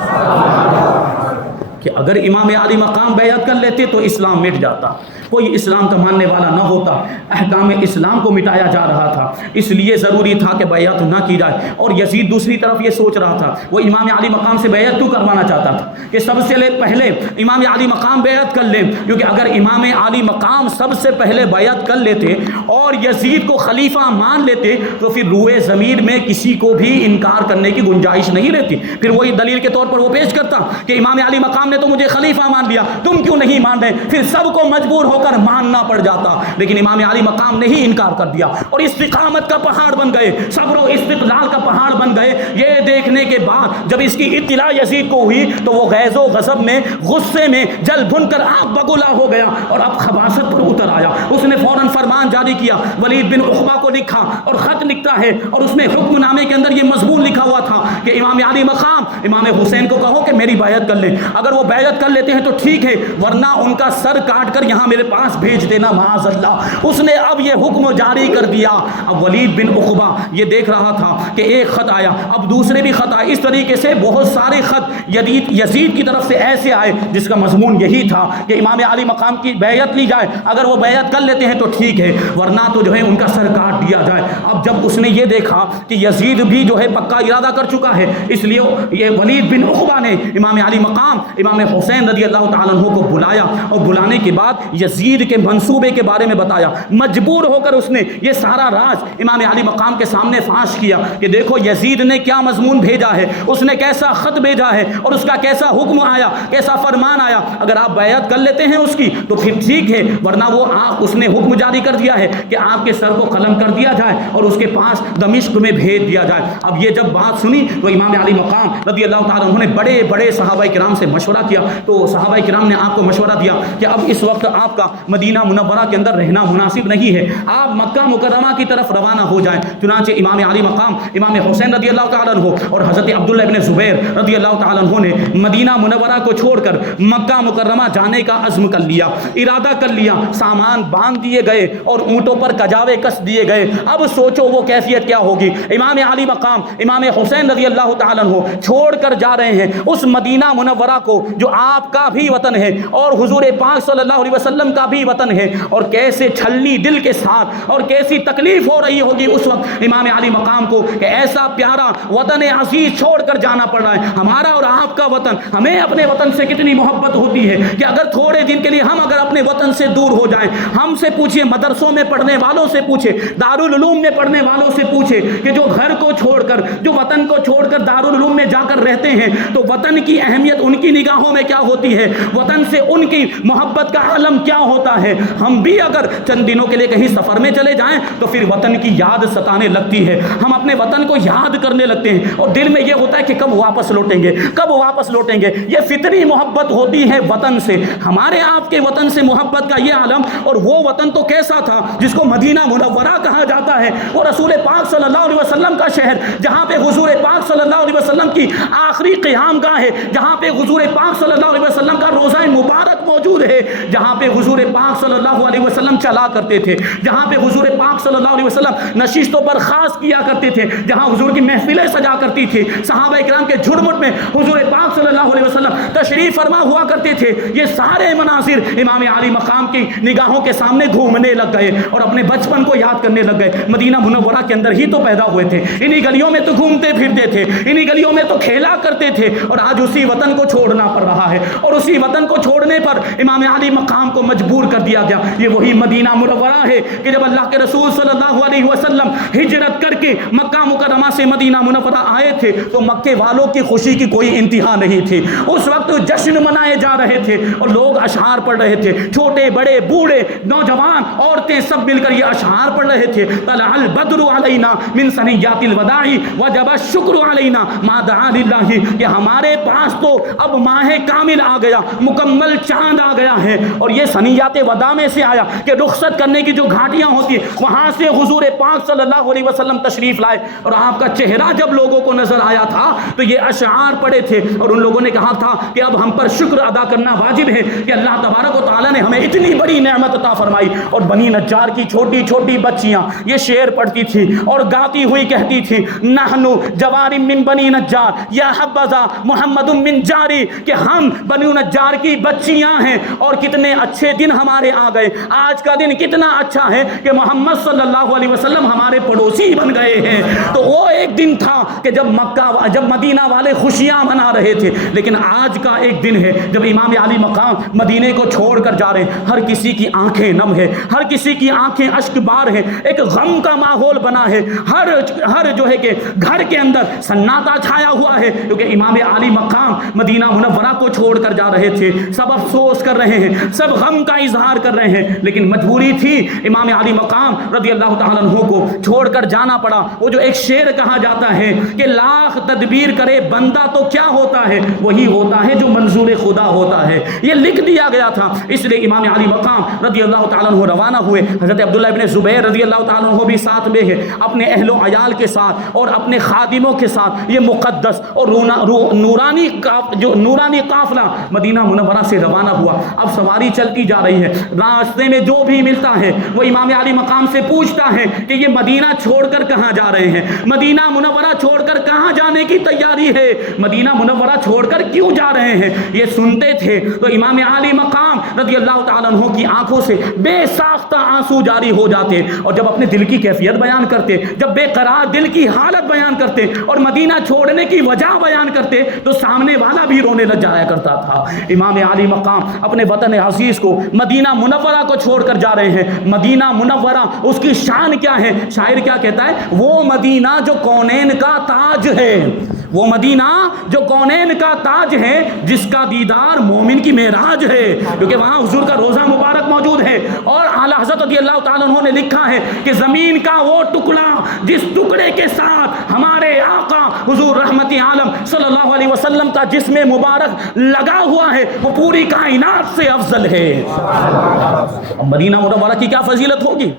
کہ اگر امام علی مقام بیعت کر لیتے تو اسلام مٹ جاتا، کوئی اسلام کا ماننے والا نہ ہوتا، احکام اسلام کو مٹایا جا رہا تھا. اس لیے ضروری تھا کہ بیعت نہ کی جائے. اور یزید دوسری طرف یہ سوچ رہا تھا، وہ امام علی مقام سے بیعت کیوں کروانا چاہتا تھا کہ سب سے پہلے امام علی مقام بیعت کر لیں، کیونکہ اگر امام علی مقام سب سے پہلے بیعت کر لیتے اور یزید کو خلیفہ مان لیتے تو پھر روئے ضمیر میں کسی کو بھی انکار کرنے کی گنجائش نہیں رہتی. پھر وہی دلیل کے طور پر وہ پیش کرتا کہ امام علی مقام نے تو مجھے خلیفہ مان لیا، تم کیوں نہیں مان رہے؟ پھر سب کو مجبور ہو کر ماننا پڑ جاتا. لیکن امام علی مقام نے ہی انکار کر دیا، اور استقامت کا پہاڑ بن گئے، صبر و استقلال کا پہاڑ بن گئے. یہ دیکھنے کے بعد جب اس کی اطلاع یزید کو ہوئی تو وہ غیظ و غضب میں، غصے میں جل بھن کر آگ بگولا ہو گیا اور اب خباثت پر اتر آیا. اس نے فوراً فرمان جاری کیا، ولید بن عقبہ کو لکھا، اور خط لکھتا ہے، اور اس میں حکم نامے کے اندر یہ مضمون لکھا ہوا تھا کہ امام علی مقام امام حسین کو کہو کہ میری بیعت کر لیں. اگر وہ وہ بیعت کر لیتے ہیں تو ٹھیک ہے، ورنہ ان کا سر کاٹ کر یہاں میرے پاس بھیج دینا معاذ اللہ۔ اس نے اب یہ حکم جاری کر دیا۔ اب ولید بن عقبہ یہ دیکھ رہا تھا کہ ایک خط آیا، اب دوسرے بھی خط آئے، اس طریقے سے بہت سارے خط یزید کی طرف سے ایسے آئے جس کا مضمون یہی تھا کہ امام علی مقام کی بیعت لی جائے، اگر وہ بیعت کر لیتے ہیں تو ٹھیک ہے، ورنہ تو جو ہے ان کا سر کاٹ دیا جائے۔ اب جب اس نے یہ دیکھا کہ یزید بھی جو ہے پکا ارادہ کر چکا ہے، اس لیے یہ ولید بن عقبہ نے امام علی مقام امام حسین رضی اللہ تعالیٰ عنہ کو بلایا، اور بلانے کے بعد یزید کے منصوبے کے بارے میں بتایا۔ مجبور ہو کر اس نے یہ سارا راز امام علی مقام کے سامنے فاش کیا کہ دیکھو یزید نے کیا مضمون بھیجا ہے، اس نے کیسا خط بھیجا ہے، اور اس کا کیسا حکم آیا، کیسا فرمان آیا۔ اگر آپ بیعت کر لیتے ہیں اس کی تو پھر ٹھیک ہے، ورنہ وہ اس نے حکم جاری کر دیا ہے کہ آپ کے سر کو قلم کر دیا جائے اور اس کے پاس دمشق میں بھیج دیا جائے۔ اب یہ جب بات سنی تو امام علی مقام رضی اللہ تعالیٰ عنہ نے بڑے بڑے صحابہ کرام سے مشورہ کیا، تو صحابہ کرام نے آپ کو مشورہ دیا کہ اب اس وقت آپ کا مدینہ منورہ کے اندر رہنا مناسب نہیں ہے، آپ مکہ مکرمہ کی طرف روانہ ہو جائیں۔ چنانچہ امام علی مقام امام حسین رضی اللہ تعالیٰ عنہ اور حضرت عبداللہ ابن زبیر رضی اللہ تعالیٰ عنہ نے مدینہ منورہ کو چھوڑ کر مکہ مکرمہ جانے کا عزم کر لیا، ارادہ کر لیا، سامان باندھ دیے گئے اور اونٹوں پر کجاوے کس دیے گئے۔ اب سوچو وہ کیفیت کیا ہوگی۔ امام علی مقام امام حسین رضی اللہ تعالیٰ عنہ چھوڑ کر جا رہے ہیں اس مدینہ منورہ کو جو آپ کا بھی وطن ہے اور حضور پاک صلی اللہ علیہ وسلم کا بھی وطن ہے، اور کیسے چھلنی دل کے ساتھ اور کیسی تکلیف ہو رہی ہوگی اس وقت امام علی مقام کو کہ ایسا پیارا وطن عزیز چھوڑ کر جانا پڑ رہا ہے۔ ہمارا اور آپ کا وطن، ہمیں اپنے وطن سے کتنی محبت ہوتی ہے کہ اگر تھوڑے دن کے لیے ہم اگر اپنے وطن سے دور ہو جائیں، ہم سے پوچھیں، مدرسوں میں پڑھنے والوں سے پوچھیں، دارالعلوم میں پڑھنے والوں سے پوچھیں کہ جو گھر کو چھوڑ کر، جو وطن کو چھوڑ کر دارالعلوم میں جا کر رہتے ہیں تو وطن کی اہمیت ان کی نگاہوں میں کیا ہوتی ہے، وطن سے ان کی محبت کا عالم کیا ہوتا ہے۔ ہم بھی اگر چند دنوں کے لیے کہیں سفر میں چلے جائیں تو پھر وطن کی یاد ستانے لگتی ہے، ہم اپنے وطن کو یاد کرنے لگتے ہیں اور دل میں یہ ہوتا ہے کہ کب واپس لوٹیں گے، کب واپس لوٹیں گے۔ یہ فطری محبت ہوتی ہے وطن سے، ہمارے آپ کے وطن سے محبت کا یہ عالم۔ اور وہ وطن تو کیسا تھا جس کو مدینہ منورہ کہا جاتا ہے، وہ رسول پاک صلی اللہ علیہ وسلم کا شہر، جہاں پہ حضور پاک صلی اللہ علیہ وسلم کی آخری قیام گاہ ہے، جہاں پہ حضور پاک صلی اللہ علیہ وسلم کا روضہ مبارک موجود ہے، جہاں پہ حضور پاک صلی اللہ علیہ وسلم چلا کرتے تھے، جہاں پہ حضور پاک صلی اللہ علیہ وسلم نشستوں پر خاص کیا کرتے تھے، جہاں حضور کی محفلیں سجا کرتی تھی، صحابہ کرام کے جھرمٹ میں حضور پاک صلی اللہ علیہ وسلم تشریف فرما ہوا کرتے تھے۔ یہ سارے مناظر امام علی مقام کی نگاہوں کے سامنے گھومنے لگ گئے اور اپنے بچپن کو یاد کرنے لگ گئے۔ مدینہ منورہ کے اندر ہی تو پیدا ہوئے تھے، انہی گلیوں میں تو گھومتے پھرتے تھے، انہی گلیوں میں تو کھیلا کرتے تھے، اور آج اسی وطن کو چھوڑنا پڑ رہا ہے، اور اسی وطن کو چھوڑنے پر امام علی مقام کو مجبور کر دیا گیا۔ یہ وہی مدینہ منورہ ہے کہ جب اللہ کے رسول صلی اللہ علیہ وسلم ہجرت کر کے مکہ مکرمہ سے مدینہ منورہ آئے تھے تو مکے والوں کی خوشی کی کوئی انتہا نہیں تھی۔ اس وقت جشن منائے جا رہے تھے اور لوگ اشعار پڑھ رہے تھے، چھوٹے بڑے بوڑھے نوجوان عورتیں سب مل کر یہ اشعار پڑھ رہے تھے۔ طلع البدر علینا من ثنیات الوداع وجب الشکر علینا ما دعا للہ، کہ ہمارے پاس تو اب ماہ کامل آ گیا، مکمل چاند آ گیا ہے، اور یہ ثنیات وداع میں سے آیا کہ رخصت کرنے کی جو گھاٹیاں ہوتی ہیں وہاں سے حضور پاک صلی اللہ علیہ وسلم تشریف لائے، اور آپ کا چہرہ جب لوگوں کو نظر آیا تھا تو یہ اشعار پڑے تھے، اور ان لوگوں نے کہا تھا کہ اب ہم پر شکر ادا کرنا واجب ہے کہ اللہ تبارک و تعالیٰ نے ہمیں اتنی بڑی نعمت عطا فرمائی۔ اور بنی نجار کی چھوٹی چھوٹی بچیاں یہ شعر پڑھتی تھی اور گاتی ہوئی کہتی تھی، نحنو جوار من بنی نجار یا حبذا محمد من جاری، کہ ہم بنی نجار کی بچیاں ہیں اور کتنے اچھے دن ہمارے آ گئے، آج کا دن کتنا اچھا ہے کہ محمد صلی اللہ علیہ وسلم ہمارے پڑوسی بن گئے ہیں۔ تو وہ ایک دن تھا کہ جب مدینہ والے خوشیاں منا رہے تھے، لیکن آج کا ایک دن ہے جب امام علی مقام مدینے کو چھوڑ کر جا رہے ہیں، ہر کسی کی آنکھیں نم ہے، ہر کسی کی آنکھیں اشک بار ہیں، ایک غم کا ماحول بنا ہے، ہر جو ہے کہ گھر کے اندر سناٹا چھایا ہوا ہے، کیونکہ امام علی مقام مدینہ منورہ کو چھوڑ کر جا رہے تھے، سب افسوس کر رہے ہیں، سب غم کا اظہار کر رہے ہیں، لیکن مجبوری تھی امام علی مقام رضی اللہ تعالیٰ عنہ کو چھوڑ کر جانا پڑا۔ وہ جو ایک شعر کہا جاتا ہے کہ لاکھ تدبیر کرے بندہ تو کیا ہوتا ہے، وہی ہوتا ہے جو منظور خدا ہوتا ہے، یہ لکھ دیا گیا تھا۔ اس لیے امام علی مقام رضی اللہ تعالیٰ عنہ روانہ ہوئے، حضرت عبداللہ ابن زبیر رضی اللہ تعالیٰ عنہ بھی ساتھ میں ہے، اپنے اہل و عیال کے ساتھ اور اپنے خادموں کے ساتھ یہ مقدس اور نورانی قافلہ مدینہ منورہ سے روانہ ہوا. اب سواری چلتی جا رہی ہے, راستے میں جو بھی ملتا ہے وہ امام علی مقام سے پوچھتا ہے کہ یہ مدینہ چھوڑ کر کہاں جا رہے ہیں, مدینہ منورہ چھوڑ کر کہاں جانے کی تیاری ہے, مدینہ منورہ چھوڑ کر کیوں جا رہے ہیں. یہ سنتے تھے تو امام علی مقام رضی اللہ تعالیٰ عنہ کی آنکھوں سے بے ساختہ آنسو جاری ہو جاتے, اور جب اپنے دل کی کیفیت بیان کرتے, جب بے قرار دل کی حالت بیان کرتے اور مدینہ چھوڑنے کی وجہ بیان کرتے تو سامنے والا بھی رونے لگ جایا کرتا تھا. امام علی مقام اپنے وطن عزیز کو, مدینہ منورہ کو چھوڑ کر جا رہے ہیں. مدینہ منورہ اس کی شان کیا ہے؟ شاعر کیا کہتا ہے؟ وہ مدینہ جو کونین کا تاج ہے, وہ مدینہ جو کونین کا تاج ہے, جس کا دیدار مومن کی معراج ہے, کیونکہ وہاں حضور کا روزہ مبارک موجود ہے. اور اعلیٰ حضرت رضی اللہ تعالیٰ عنہ نے لکھا ہے کہ زمین کا وہ ٹکڑا جس ٹکڑے کے ساتھ ہمارے آقا حضور رحمت عالم صلی اللہ علیہ وسلم کا جسم مبارک لگا ہوا ہے, وہ پوری کائنات سے افضل ہے. مدینہ منورہ کی کیا فضیلت ہوگی؟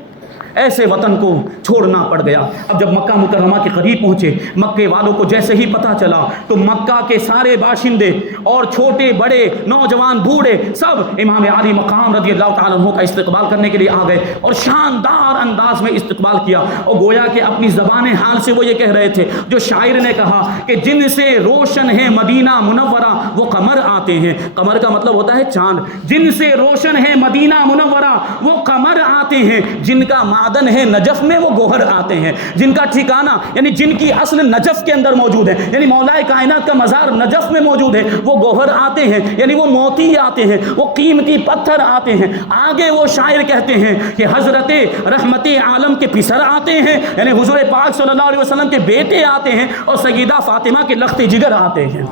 ایسے وطن کو چھوڑنا پڑ گیا. اب جب مکہ مکرمہ کے قریب پہنچے, مکے والوں کو جیسے ہی پتہ چلا تو مکہ کے سارے باشندے اور چھوٹے بڑے نوجوان بوڑھے سب امام علی مقام رضی اللہ تعالیٰ عنہ کا استقبال کرنے کے لیے آ گئے اور شاندار انداز میں استقبال کیا. اور گویا کہ اپنی زبان حال سے وہ یہ کہہ رہے تھے جو شاعر نے کہا کہ جن سے روشن ہے مدینہ منورہ وہ قمر آتے ہیں. قمر کا مطلب ہوتا ہے چاند. جن سے روشن ہے مدینہ منورہ وہ قمر آتے ہیں, جن کا معدن ہے نجف میں وہ گوہر آتے ہیں, جن کا ٹھکانہ یعنی جن کی اصل نجف کے اندر موجود ہے, یعنی مولا کائنات کا مزار نجف میں موجود ہے, وہ گوہر آتے ہیں, یعنی وہ موتی آتے ہیں, وہ قیمتی پتھر آتے ہیں. آگے وہ شاعر کہتے ہیں کہ حضرت رحمت عالم کے پسر آتے ہیں, یعنی حضور پاک صلی اللہ علیہ وسلم کے بیٹے آتے ہیں, اور سیدہ فاطمہ کے لخت جگر آتے ہیں.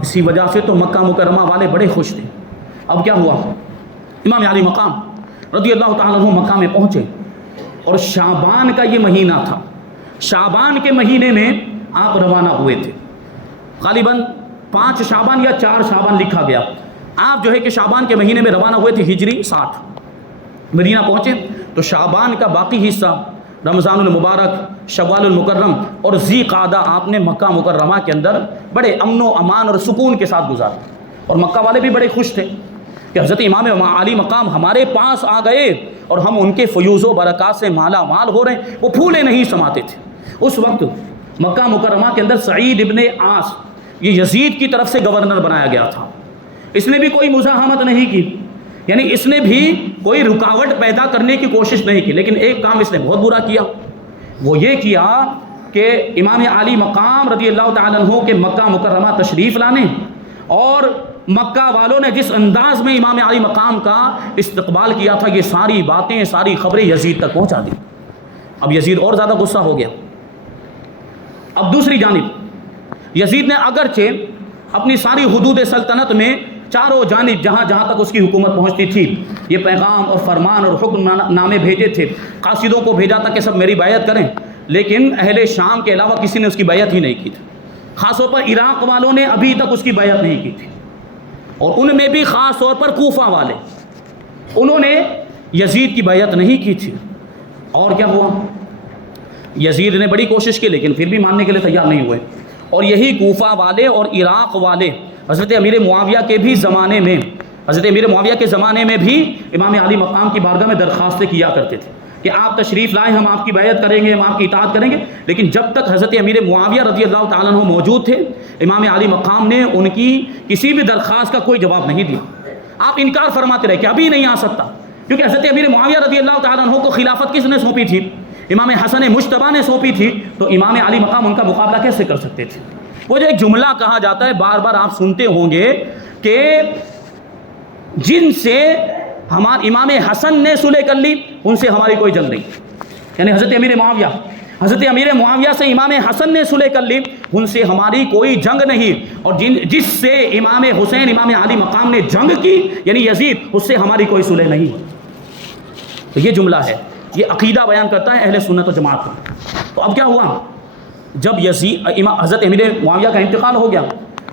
اسی وجہ سے تو مکہ مکرمہ والے بڑے خوش تھے. اب کیا ہوا؟ امام علی مقام رضی اللہ تعالیٰ عنہ مکہ میں پہنچے اور شعبان کا یہ مہینہ تھا. شعبان کے مہینے میں آپ روانہ ہوئے تھے. غالباً 5 شعبان یا 4 شعبان لکھا گیا. آپ جو ہے کہ شعبان کے مہینے میں روانہ ہوئے تھے ہجری 60. مدینہ پہنچے تو شعبان کا باقی حصہ رمضان المبارک, شوال المکرم اور ذی قعدہ آپ نے مکہ مکرمہ کے اندر بڑے امن و امان اور سکون کے ساتھ گزارا. اور مکہ والے بھی بڑے خوش تھے کہ حضرت امام علی مقام ہمارے پاس آ گئے اور ہم ان کے فیوز و برکات سے مالا مال ہو رہے ہیں. وہ پھولے نہیں سماتے تھے. اس وقت مکہ مکرمہ کے اندر سعید ابن عاص یہ یزید کی طرف سے گورنر بنایا گیا تھا. اس نے بھی کوئی مزاحمت نہیں کی, یعنی اس نے بھی کوئی رکاوٹ پیدا کرنے کی کوشش نہیں کی. لیکن ایک کام اس نے بہت برا کیا, وہ یہ کیا کہ امام علی مقام رضی اللہ تعالیٰ عنہ کے مکہ مکرمہ تشریف لانے اور مکہ والوں نے جس انداز میں امام علی مقام کا استقبال کیا تھا, یہ ساری باتیں ساری خبریں یزید تک پہنچا دی. اب یزید اور زیادہ غصہ ہو گیا. اب دوسری جانب یزید نے اگرچہ اپنی ساری حدود سلطنت میں چاروں جانب جہاں جہاں تک اس کی حکومت پہنچتی تھی یہ پیغام اور فرمان اور حکم نامے بھیجے تھے, قاصدوں کو بھیجا تھا کہ سب میری بیعت کریں, لیکن اہل شام کے علاوہ کسی نے اس کی بیعت ہی نہیں کی تھی. خاص طور پر عراق والوں نے ابھی تک اس کی بیعت نہیں کی تھی, اور ان میں بھی خاص طور پر کوفہ والے, انہوں نے یزید کی بیعت نہیں کی تھی. اور کیا ہوا؟ یزید نے بڑی کوشش کی لیکن پھر بھی ماننے کے لیے تیار نہیں ہوئے. اور یہی کوفہ والے اور عراق والے حضرت امیر معاویہ کے بھی زمانے میں, حضرت امیر معاویہ کے زمانے میں بھی امام علی مقام کی بارگاہ میں درخواستیں کیا کرتے تھے کہ آپ تشریف لائیں, ہم آپ کی بیعت کریں گے, ہم آپ کی اطاعت کریں گے. لیکن جب تک حضرت امیر معاویہ رضی اللہ تعالیٰ عنہ موجود تھے امام علی مقام نے ان کی کسی بھی درخواست کا کوئی جواب نہیں دیا. آپ انکار فرماتے رہے کہ ابھی نہیں آ سکتا, کیونکہ حضرت امیر معاویہ رضی اللہ تعالیٰ عنہ کو خلافت کس نے سونپی تھی؟ امام حسن مجتبیٰ نے سونپی تھی. تو امام علی مقام ان کا مقابلہ کیسے کر سکتے تھے؟ وہ جو ایک جملہ کہا جاتا ہے بار بار آپ سنتے ہوں گے کہ جن سے ہمارے امام حسن نے صلح کر لی ان سے ہماری کوئی جنگ نہیں. یعنی حضرت امیر معاویہ سے امام حسن نے صلح کر لی, ان سے ہماری کوئی جنگ نہیں. اور جس سے امام حسین امام علی مقام نے جنگ کی یعنی یزید, اس سے ہماری کوئی صلح نہیں. تو یہ جملہ ہے, یہ عقیدہ بیان کرتا ہے اہل سنت و جماعت کا. تو اب کیا ہوا؟ جب حضرت امیر معاویہ کا انتقال ہو گیا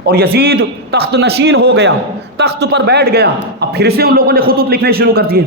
اور یزید تخت نشین ہو گیا, تخت پر بیٹھ گیا, اب پھر سے ان لوگوں نے خطوط لکھنے شروع کر دیے.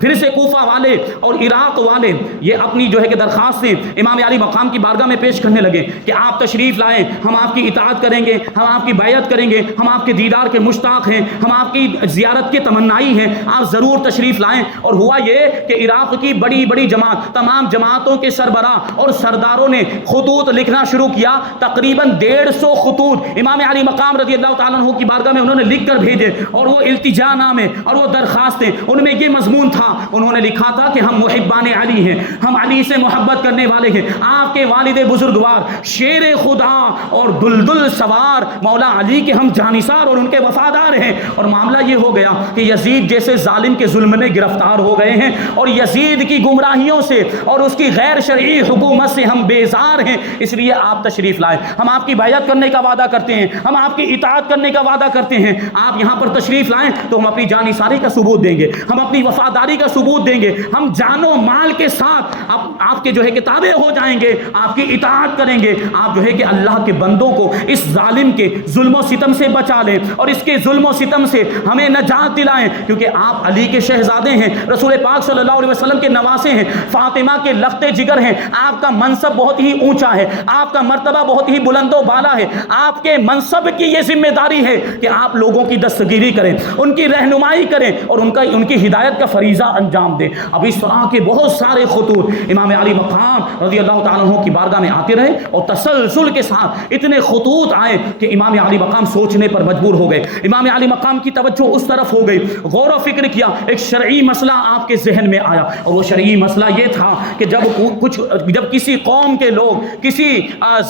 پھر سے کوفہ والے اور عراق والے یہ اپنی جو ہے کہ درخواست سے امام علی مقام کی بارگاہ میں پیش کرنے لگے کہ آپ تشریف لائیں، ہم آپ کی اطاعت کریں گے، ہم آپ کی بیعت کریں گے، ہم آپ کے دیدار کے مشتاق ہیں، ہم آپ کی زیارت کے تمنائی ہیں، آپ ضرور تشریف لائیں۔ اور ہوا یہ کہ عراق کی بڑی بڑی جماعت، تمام جماعتوں کے سربراہ اور سرداروں نے خطوط لکھنا شروع کیا، تقریباً 150 خطوط امام علی مقام رضی اللہ تعالیٰ عنہ کی بارگاہ میں انہوں نے لکھ کر بھیجے، اور وہ التجا نامے اور وہ درخواستیں، ان میں یہ مضمون تھا، انہوں نے لکھا تھا کہ ہم محبان علی ہیں، ہم علی سے محبت کرنے والے ہیں، آپ کے والد بزرگوار شیر خدا اور دلدل سوار مولا علی کے ہم جانثار اور ان کے وفادار ہیں۔ اور معاملہ یہ ہو گیا کہ یزید جیسے ظالم کے ظلم میں گرفتار ہو گئے ہیں، اور یزید کی گمراہیوں سے اور اس کی غیر شرعی حکومت سے ہم بیزار ہیں، اس لیے آپ تشریف لائیں، ہم آپ کی بیعت کرنے کا وعدہ کرتے ہیں، ہم آپ کی اطاعت کرنے کا وعدہ کرتے ہیں، آپ یہاں پر تشریف لائیں تو ہم اپنی جانثاری کا ثبوت دیں گے، ہم اپنی وفاداری کا ثبوت دیں گے، ہم جان و مال کے ساتھ آپ کے جو ہے کہ تابع ہو جائیں گے، آپ کی اطاعت کریں گے، آپ جو ہے کہ اللہ کے بندوں کو اس ظالم کے ظلم و ستم سے بچا لیں اور اس کے ظلم و ستم سے ہمیں نجات دلائیں، کیونکہ آپ علی کے شہزادے ہیں، رسول پاک صلی اللہ علیہ وسلم کے نواسے ہیں، فاطمہ کے لخت جگر ہیں، آپ کا منصب بہت ہی اونچا ہے، آپ کا مرتبہ بہت ہی بلند و بالا ہے، آپ کے منصب کی یہ ذمہ داری ہے کہ آپ لوگوں کی دستگیری کریں، ان کی رہنمائی کریں اور ان کی ہدایت کا فریضہ انجام دیں۔ اب اس طرح کے بہت سارے خطوط امام علی مقام رضی اللہ تعالیٰ عنہ کی بارگاہ میں آتے رہے، اور تسلسل کے ساتھ اتنے خطوط آئے کہ امام علی مقام سوچنے پر مجبور ہو گئے، امام علی مقام کی توجہ اس طرف ہو گئی، غور و فکر کیا، ایک شرعی مسئلہ آپ کے ذہن میں آیا، اور وہ شرعی مسئلہ یہ تھا کہ جب کسی قوم کے لوگ کسی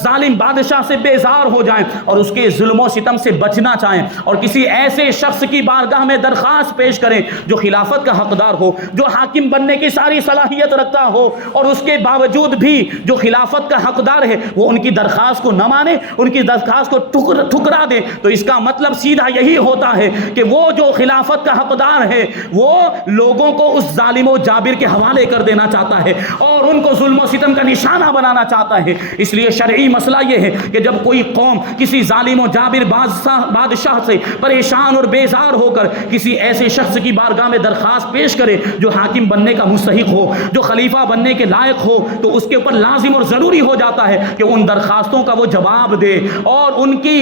ظالم بادشاہ سے بیزار ہو جائیں اور اس کے ظلم و ستم سے بچنا چاہیں اور کسی ایسے شخص کی بارگاہ میں درخواست پیش کریں جو خلافت کا حقدار ہو، جو حاکم بننے کی ساری صلاحیت رکھتا ہو، اور اس کے باوجود بھی جو خلافت کا حقدار ہے وہ ان کی درخواست کو نہ مانے، ان کی درخواست کو ٹھکرا دے، تو اس کا مطلب سیدھا یہی ہوتا ہے کہ وہ جو خلافت کا حقدار ہے وہ لوگوں کو اس ظالم و جابر کے حوالے کر دینا چاہتا ہے اور ان کو ظلم و ستم کا نشانہ بنانا چاہتا ہے۔ اس لیے شرعی مسئلہ یہ ہے کہ جب کوئی قوم کسی ظالم و جابر بادشاہ سے پریشان اور بیزار ہو کر کسی ایسے شخص کی بارگاہ میں درخواست پیش کرے جو حاکم بننے کا مستحق ہو، جو خلیفہ بننے کے لائق ہو، تو اس کے اوپر لازم اور ضروری ہو جاتا ہے کہ ان درخواستوں کا وہ جواب دے اور ان کی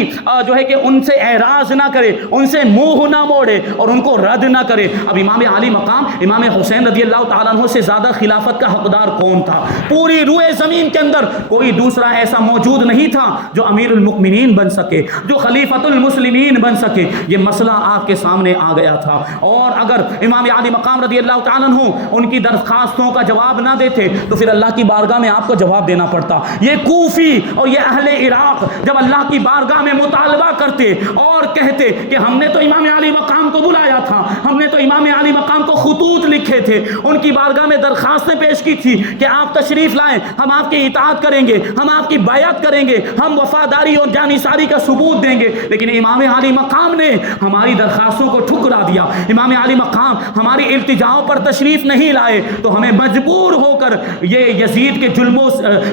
جو ہے کہ ان سے اعراض نہ کرے، ان سے منہ نہ موڑے اور ان کو رد نہ کرے۔ اب امام علی مقام امام حسین رضی اللہ تعالیٰ عنہ سے زیادہ خلافت کا حقدار کون تھا؟ پوری روئے زمین کے اندر کوئی دوسرا ایسا موجود نہیں تھا جو امیر المؤمنین بن سکے، جو خلیفۃ المسلمین بن سکے۔ یہ مسئلہ آپ کے سامنے آ گیا تھا، اور اگر امام علی مقام رضی اللہ تعالیٰ عنہ ان کی درخواستوں کا جواب نہ دیتے تو پھر اللہ کی بارگاہ میں آپ کو جواب دینا پڑتا۔ یہ کوفی اور یہ اہل عراق جب اللہ کی بارگاہ میں مطالبہ کرتے اور کہتے کہ ہم نے تو امام علی مقام کو بلایا تھا، ہم نے تو امام علی مقام کو خطوط لکھے تھے، ان کی بارگاہ میں درخواستیں پیش کی تھی کہ آپ تشریف لائیں، ہم آپ کی اطاعت کریں گے، ہم آپ کی بیعت کریں گے، ہم وفاداری اور جانثاری کا ثبوت دیں گے، لیکن امام علی مقام نے ہماری درخواستوں کو ٹھکرا دیا، امام علی مقام ہماری التجاؤں پر تشریف نہیں لائے، تو ہمیں مجبور ہو کر یہ یزید کے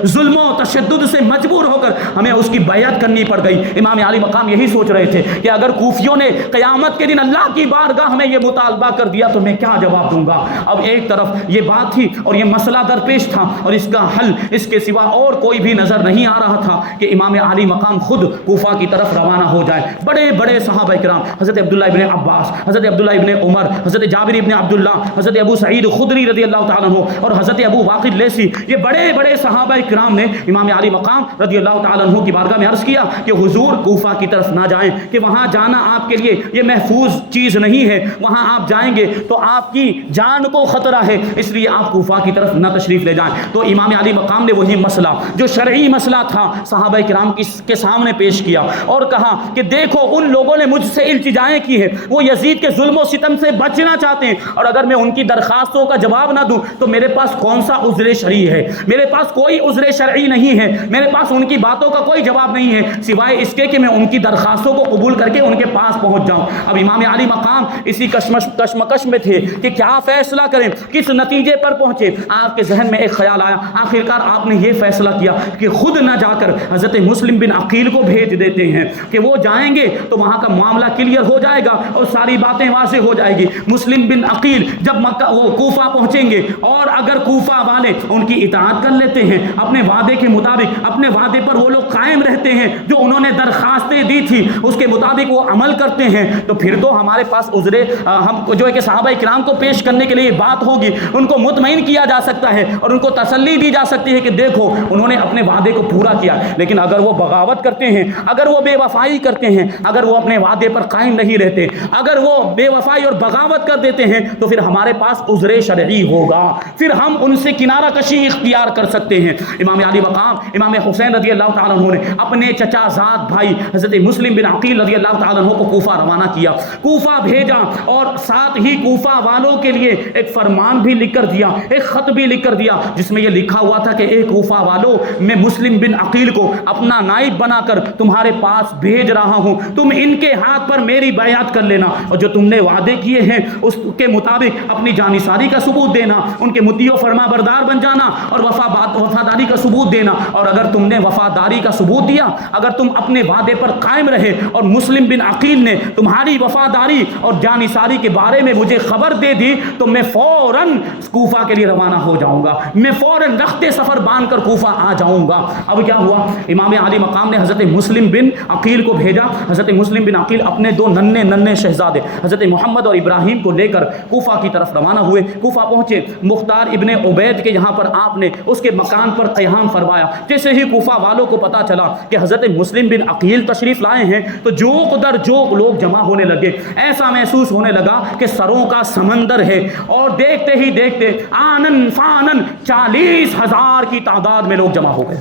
ظلم و تشدد سے مجبور ہو کر ہمیں اس کی بیعت کرنی پڑ گئی۔ امام علی مقام یہی سوچ رہے تھے کہ اگر کوفیوں نے قیامت کے دن اللہ کی بارگاہ میں یہ مطالبہ کر دیا تو میں کیا جواب دوں گا۔ اب ایک طرف یہ بات تھی اور یہ مسئلہ درپیش تھا، اور اس کا حل اس کے سوا اور کوئی بھی نظر نہیں آ رہا تھا کہ امام علی مقام خود کوفہ کی طرف روانہ ہو جائے۔ بڑے بڑے صحابہ کرام، حضرت عبداللہ ابن عباس، حضرت عبداللہ ابن عمر، حضرت جابر ابن عبداللہ، حضرت ابو سعید خدری رضی اللہ تعالیٰ عنہ اور حضرت ابو واقد لیثی، یہ بڑے بڑے صحابہ کرام نے امام علی مقام رضی اللہ تعالیٰ عنہ کی بارگاہ میں عرض کیا کہ حضور کوفہ کی طرف نہ جائیں، کہ وہاں جانا آپ کے لیے یہ محفوظ چیز نہیں ہے، وہاں آپ جائیں گے تو آپ کی جان کو خطرہ ہے، اس لیے آپ کوفہ کی طرف نہ تشریف لے جائیں۔ تو امام علی مقام نے وہی مسئلہ جو شرعی مسئلہ تھا صحابہ کرام کے سامنے پیش کیا اور کہا کہ دیکھو ان لوگوں نے مجھ سے التجائیں کی ہے، وہ یزید کے ظلم و ستم سے بچنا چاہتے ہیں، اور اگر میں ان کی درخواستوں کا جواب نہ دوں تو میرے پاس کون سا عذر شرعی ہے، میرے پاس کوئی عذر شرعی نہیں ہے، میرے پاس ان کی باتوں کا کوئی جواب نہیں ہے سوائے اس کے کہ میں ان کی درخواستوں کو قبول کر کے ان کے پاس پہنچ جاؤں۔ اب امام علی مقام اسی کشمکش میں تھے کہ کیا فیصلہ کریں، کس نتیجے پر پہنچے۔ آپ کے ذہن میں ایک خیال آیا، آخرکار آپ نے یہ فیصلہ کیا کہ خود نہ جا کر حضرت مسلم بن عقیل کو بھیج دیتے ہیں کہ وہ جائیں گے تو وہاں کا معاملہ کلیئر ہو جائے گا اور ساری باتیں واضح ہو جائے گی۔ مسلم بن عقیل جب مکہ وہ کوفہ پہنچیں گے اور اگر کوفہ والے ان کی اطاعت کر لیتے ہیں اپنے وعدے کے مطابق، اپنے وعدے پر وہ لوگ قائم رہتے ہیں، جو انہوں نے درخواستیں دی تھی اس کے مطابق وہ عمل کرتے ہیں، تو پھر تو ہمارے پاس عذر ہم جو ہے کہ صحابہ کرام کو پیش کرنے کے لیے بات ہوگی، ان کو مطمئن کیا جا سکتا ہے اور ان کو تسلی دی جا سکتی ہے کہ دیکھو انہوں نے اپنے وعدے کو پورا کیا۔ لیکن اگر وہ بغاوت کرتے ہیں، اگر وہ بے وفائی کرتے ہیں، اگر وہ اپنے وعدے پر قائم نہیں رہتے، اگر وہ بے وفائی اور بغاوت کر دیتے ہیں تو پھر ہمارے پاس عذر شرعی ہوگا، پھر ہم ان سے کنارہ کشی اختیار کر سکتے ہیں۔ امام علی مقام امام حسین رضی اللہ تعالیٰ عنہ نے اپنے چچا زاد بھائی حضرت مسلم بن عقیل رضی اللہ تعالیٰ عنہ کو کوفہ روانہ کیا، کوفہ بھیجا اور ساتھ ہی کوفہ والوں کے لیے ایک فرمان بھی لکھ کر دیا، ایک خط بھی لکھ کر دیا جس میں یہ لکھا ہوا تھا کہ اے کوفہ والو، میں مسلم بن عقیل کو اپنا نائب بنا کر تمہارے پاس بھیج رہا ہوں، تم ان کے ہاتھ پر میری بیعت کر لینا اور جو تم نے وعدے کیے ہیں اس کے مطابق اپنی جانثاری کا ثبوت دینا، ان کے مطیع و فرما بردار بن جانا اور وفاداری کا ثبوت دینا، اور اگر تم نے وفاداری کا ثبوت دیا، اگر تم اپنے وعدے پر قائم رہے اور مسلم بن عقیل نے تمہاری وفاداری اور جانثاری کے بارے میں مجھے خبر دے دی تو میں فوراً کوفہ کے لیے روانہ ہو جاؤں گا، میں فوراً رخت سفر باندھ کر کوفہ آ جاؤں گا۔ اب کیا ہوا، امام علی مقام نے حضرت مسلم بن عقیل کو بھیجا، حضرت مسلم بن عقیل اپنے دو ننھے شہزادے حضرت محمد اور ابراہیم کو لے کر کوفہ کی طرف روانہ ہوئے۔ کوفہ پہنچے، مختار ابن عبید کے یہاں پر آپ نے اس کے مکان پر قیام فرمایا۔ جیسے ہی کوفہ والوں کو پتا چلا کہ حضرت مسلم بن عقیل تشریف لائے ہیں تو جوق در جوق لوگ جمع ہونے لگے، ایسا محسوس ہونے لگا کہ سروں کا سمندر ہے، اور دیکھتے ہی دیکھتے آنن فانن 40,000 کی تعداد میں لوگ جمع ہو گئے،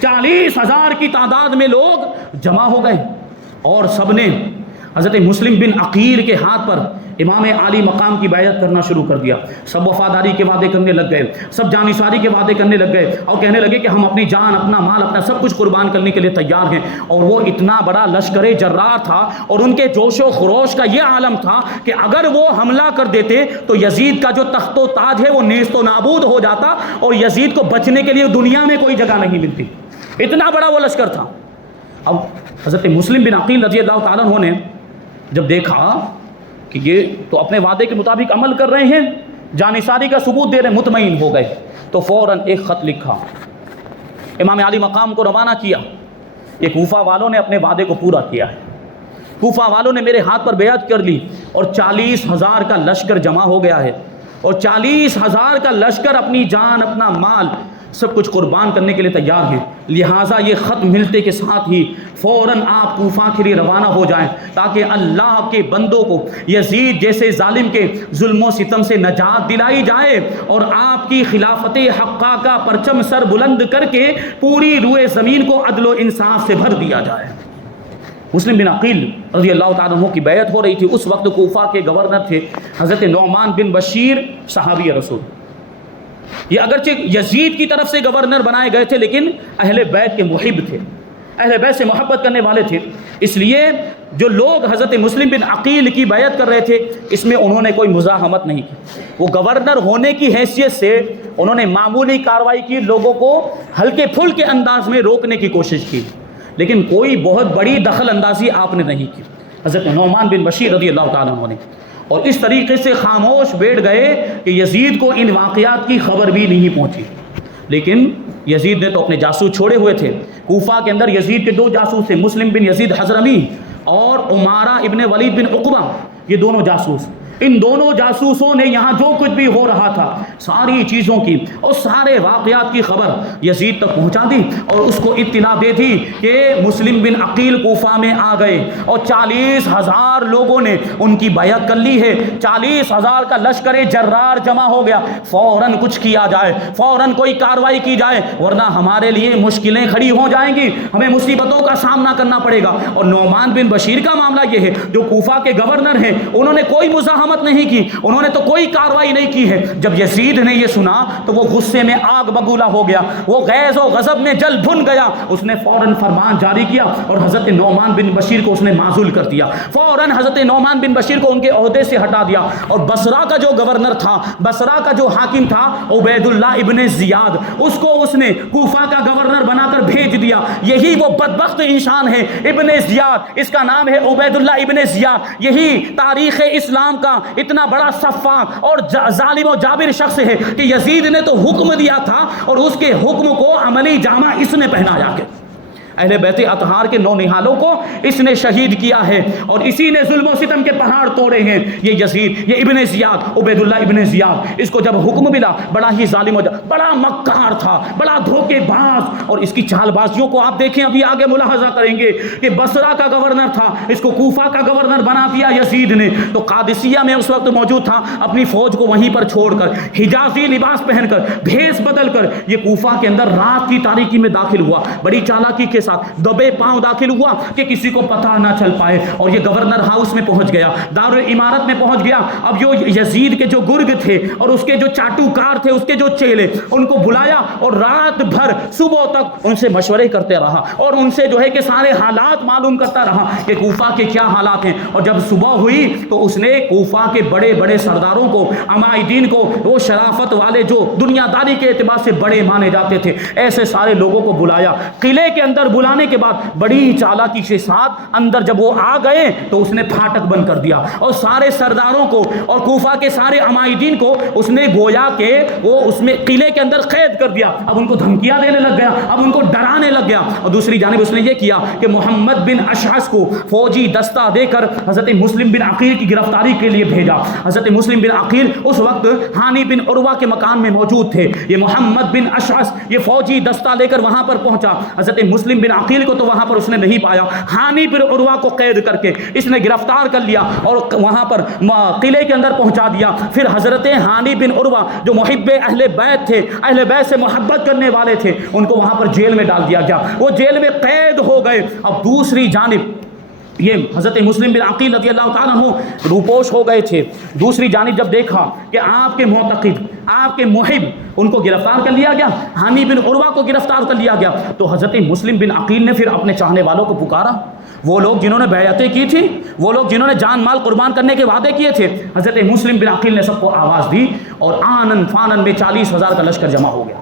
40,000 کی تعداد میں لوگ جمع ہو گئے، اور سب نے حضرت مسلم بن عقیل کے ہاتھ پر امام علی مقام کی بیعت کرنا شروع کر دیا۔ سب وفاداری کے وعدے کرنے لگ گئے، سب جانثاری کے وعدے کرنے لگ گئے اور کہنے لگے کہ ہم اپنی جان، اپنا مال، اپنا سب کچھ قربان کرنے کے لیے تیار ہیں۔ اور وہ اتنا بڑا لشکر جرار تھا اور ان کے جوش و خروش کا یہ عالم تھا کہ اگر وہ حملہ کر دیتے تو یزید کا جو تخت و تاج ہے وہ نیست و نابود ہو جاتا اور یزید کو بچنے کے لیے دنیا میں کوئی جگہ نہیں ملتی، اتنا بڑا وہ لشکر تھا۔ اب حضرت مسلم بن عقیل رضی اللہ تعالیٰ عنہ نے جب دیکھا کہ یہ تو اپنے وعدے کے مطابق عمل کر رہے ہیں، جانثاری کا ثبوت دے رہے ہیں، مطمئن ہو گئے، تو فوراً ایک خط لکھا، امام علی مقام کو روانہ کیا کہ کوفہ والوں نے اپنے وعدے کو پورا کیا ہے، کوفہ والوں نے میرے ہاتھ پر بیعت کر لی اور 40,000 کا لشکر جمع ہو گیا ہے، اور 40,000 کا لشکر اپنی جان، اپنا مال سب کچھ قربان کرنے کے لیے تیار ہیں، لہٰذا یہ خط ملتے کے ساتھ ہی فوراً آپ کوفہ کے لیے روانہ ہو جائیں تاکہ اللہ کے بندوں کو یزید جیسے ظالم کے ظلم و ستم سے نجات دلائی جائے اور آپ کی خلافت حقہ کا پرچم سر بلند کر کے پوری روئے زمین کو عدل و انصاف سے بھر دیا جائے۔ مسلم بن عقیل رضی اللہ تعالیٰ عنہ کی بیعت ہو رہی تھی، اس وقت کوفہ کے گورنر تھے حضرت نعمان بن بشیر صحابی رسول۔ یہ اگرچہ یزید کی طرف سے گورنر بنائے گئے تھے لیکن اہل بیت کے محب تھے، اہل بیت سے محبت کرنے والے تھے، اس لیے جو لوگ حضرت مسلم بن عقیل کی بیعت کر رہے تھے اس میں انہوں نے کوئی مزاحمت نہیں کی۔ وہ گورنر ہونے کی حیثیت سے انہوں نے معمولی کارروائی کی، لوگوں کو ہلکے پھلکے انداز میں روکنے کی کوشش کی، لیکن کوئی بہت بڑی دخل اندازی آپ نے نہیں کی حضرت نعمان بن بشیر رضی اللہ تعالیٰ عنہ نے، اور اس طریقے سے خاموش بیٹھ گئے کہ یزید کو ان واقعات کی خبر بھی نہیں پہنچی۔ لیکن یزید نے تو اپنے جاسوس چھوڑے ہوئے تھے، کوفہ کے اندر یزید کے 2 جاسوس تھے، مسلم بن یزید حضرمی اور عمارہ ابن ولید بن عقبہ، یہ دونوں جاسوس، ان دونوں جاسوسوں نے یہاں جو کچھ بھی ہو رہا تھا ساری چیزوں کی اور سارے واقعات کی خبر یزید تک پہنچا دی اور اس کو اطلاع دے دی کہ مسلم بن عقیل کوفہ میں آ گئے اور 40,000 لوگوں نے ان کی بیعت کر لی ہے، 40,000 کا لشکر جرار جمع ہو گیا، فوراً کچھ کیا جائے، فوراً کوئی کارروائی کی جائے ورنہ ہمارے لیے مشکلیں کھڑی ہو جائیں گی، ہمیں مصیبتوں کا سامنا کرنا پڑے گا۔ اور نعمان بن بشیر کا معاملہ یہ ہے جو کوفہ کے گورنر ہیں، انہوں نے کوئی مزاحمت امامت نہیں کی, انہوں نے تو کوئی کاروائی نہیں کی ہے. جب یزید نے یہ سنا تو وہ غصے میں آگ بگولا ہو گیا, وہ غیظ و غضب میں جل بھن گیا. اس نے فوراً فرمان جاری کیا اور حضرت نعمان بن بشیر کو اس نے معزول کر دیا. فوراً حضرت نعمان بن بشیر کو ان کے عہدے سے ہٹا دیا, اور بصرہ کا جو گورنر تھا, بصرہ کا جو حاکم تھا عبید اللہ ابن زیاد, اس کو اس نے کوفہ کا گورنر بنا کر بھیج دیا. یہی وہ بدبخت انسان ہے ابن زیاد, اس کا نام ہے عبید اللہ ابن زیاد. یہی تاریخ اسلام کا اتنا بڑا سفاک اور ظالم و جابر شخص ہے کہ یزید نے تو حکم دیا تھا اور اس کے حکم کو عملی جامہ اس نے پہنایا کہ اہل بیت اطہار کے 9 نہالوں کو اس نے شہید کیا ہے, اور اسی نے ظلم و ستم کے پہاڑ توڑے ہیں. یہ یزید, یہ ابن زیاد, عبید اللہ ابن زیاد, اس کو جب حکم ملا بڑا ہی ظالم بڑا مکار تھا, بڑا دھوکے باز, اور اس کی چال بازیوں کو آپ دیکھیں ابھی آگے ملاحظہ کریں گے کہ بصرہ کا گورنر تھا, اس کو کوفہ کا گورنر بنا دیا یزید نے. تو قادسیہ میں اس وقت موجود تھا, اپنی فوج کو وہیں پر چھوڑ کر حجازی لباس پہن کر بھیس بدل کر یہ کوفہ کے اندر رات کی تاریکی میں داخل ہوا, بڑی چالاکی کے دبے پاؤں داخل ہوا کہ کسی کو پتہ نہ چل پائے, اور یہ گورنر ہاؤس میں پہنچ گیا, دارالامارت میں پہنچ گیا. اب جو یزید کے جو گرگ تھے اور اس کے جو چاٹوکار تھے, اس کے جو چیلے, ان کو بلایا اور رات بھر صبح تک ان سے مشورے کرتے رہا, اور ان سے جو ہے کہ سارے حالات معلوم کرتا رہا کہ کوفہ کے کیا حالات ہیں. اور جب صبح ہوئی تو اس نے کوفہ کے بڑے بڑے سرداروں کو, عمائدین کو, وہ شرافت والے جو دنیا داری کے اعتبار سے بڑے مانے جاتے تھے, ایسے سارے لوگوں کو بلایا. قلعے کے اندر بلانے کے بعد بڑی چالاکی کے ساتھ اندر جب وہ آ گئے تو اس نے پھاٹک بند کر دیا, اور سارے سرداروں کو اور کوفہ کے سارے عمائدین کو اس نے گویا کہ وہ اس میں قلعے کے اندر قید کر دیا. اب ان کو دھمکیاں دینے لگ گیا, اب ان کو ڈرانے لگ گیا. اور دوسری جانب اس نے یہ کیا کہ محمد بن اشعث کو فوجی دستہ دے کر حضرت مسلم بن عقیل کی گرفتاری کے لیے بھیجا. حضرت مسلم بن عقیل اس وقت ہانی بن عروہ کے مکان میں موجود تھے. یہ محمد بن اشعث یہ فوجی دستہ لے کر وہاں پر پہنچا. حضرت مسلم بن عقیل کو تو وہاں پر اس نے نہیں پایا, ہانی بن عروہ کو قید کر کے اس نے گرفتار کر لیا اور وہاں پر قلعے کے اندر پہنچا دیا. پھر حضرت ہانی بن عروہ جو محب اہل بیت تھے, اہل بیت سے محبت کرنے والے تھے, ان کو وہاں پر جیل میں ڈال دیا گیا, وہ جیل میں قید ہو گئے. اب دوسری جانب یہ حضرت مسلم بن عقیل رضی اللہ تعالیٰ عنہ روپوش ہو گئے تھے. دوسری جانب جب دیکھا کہ آپ کے معتقد, آپ کے محب, ان کو گرفتار کر لیا گیا, ہانی بن عروہ کو گرفتار کر لیا گیا, تو حضرت مسلم بن عقیل نے پھر اپنے چاہنے والوں کو پکارا. وہ لوگ جنہوں نے بیعتیں کی تھی, وہ لوگ جنہوں نے جان مال قربان کرنے کے وعدے کیے تھے, حضرت مسلم بن عقیل نے سب کو آواز دی اور آنن فانن میں 40,000 کا لشکر جمع ہو گیا.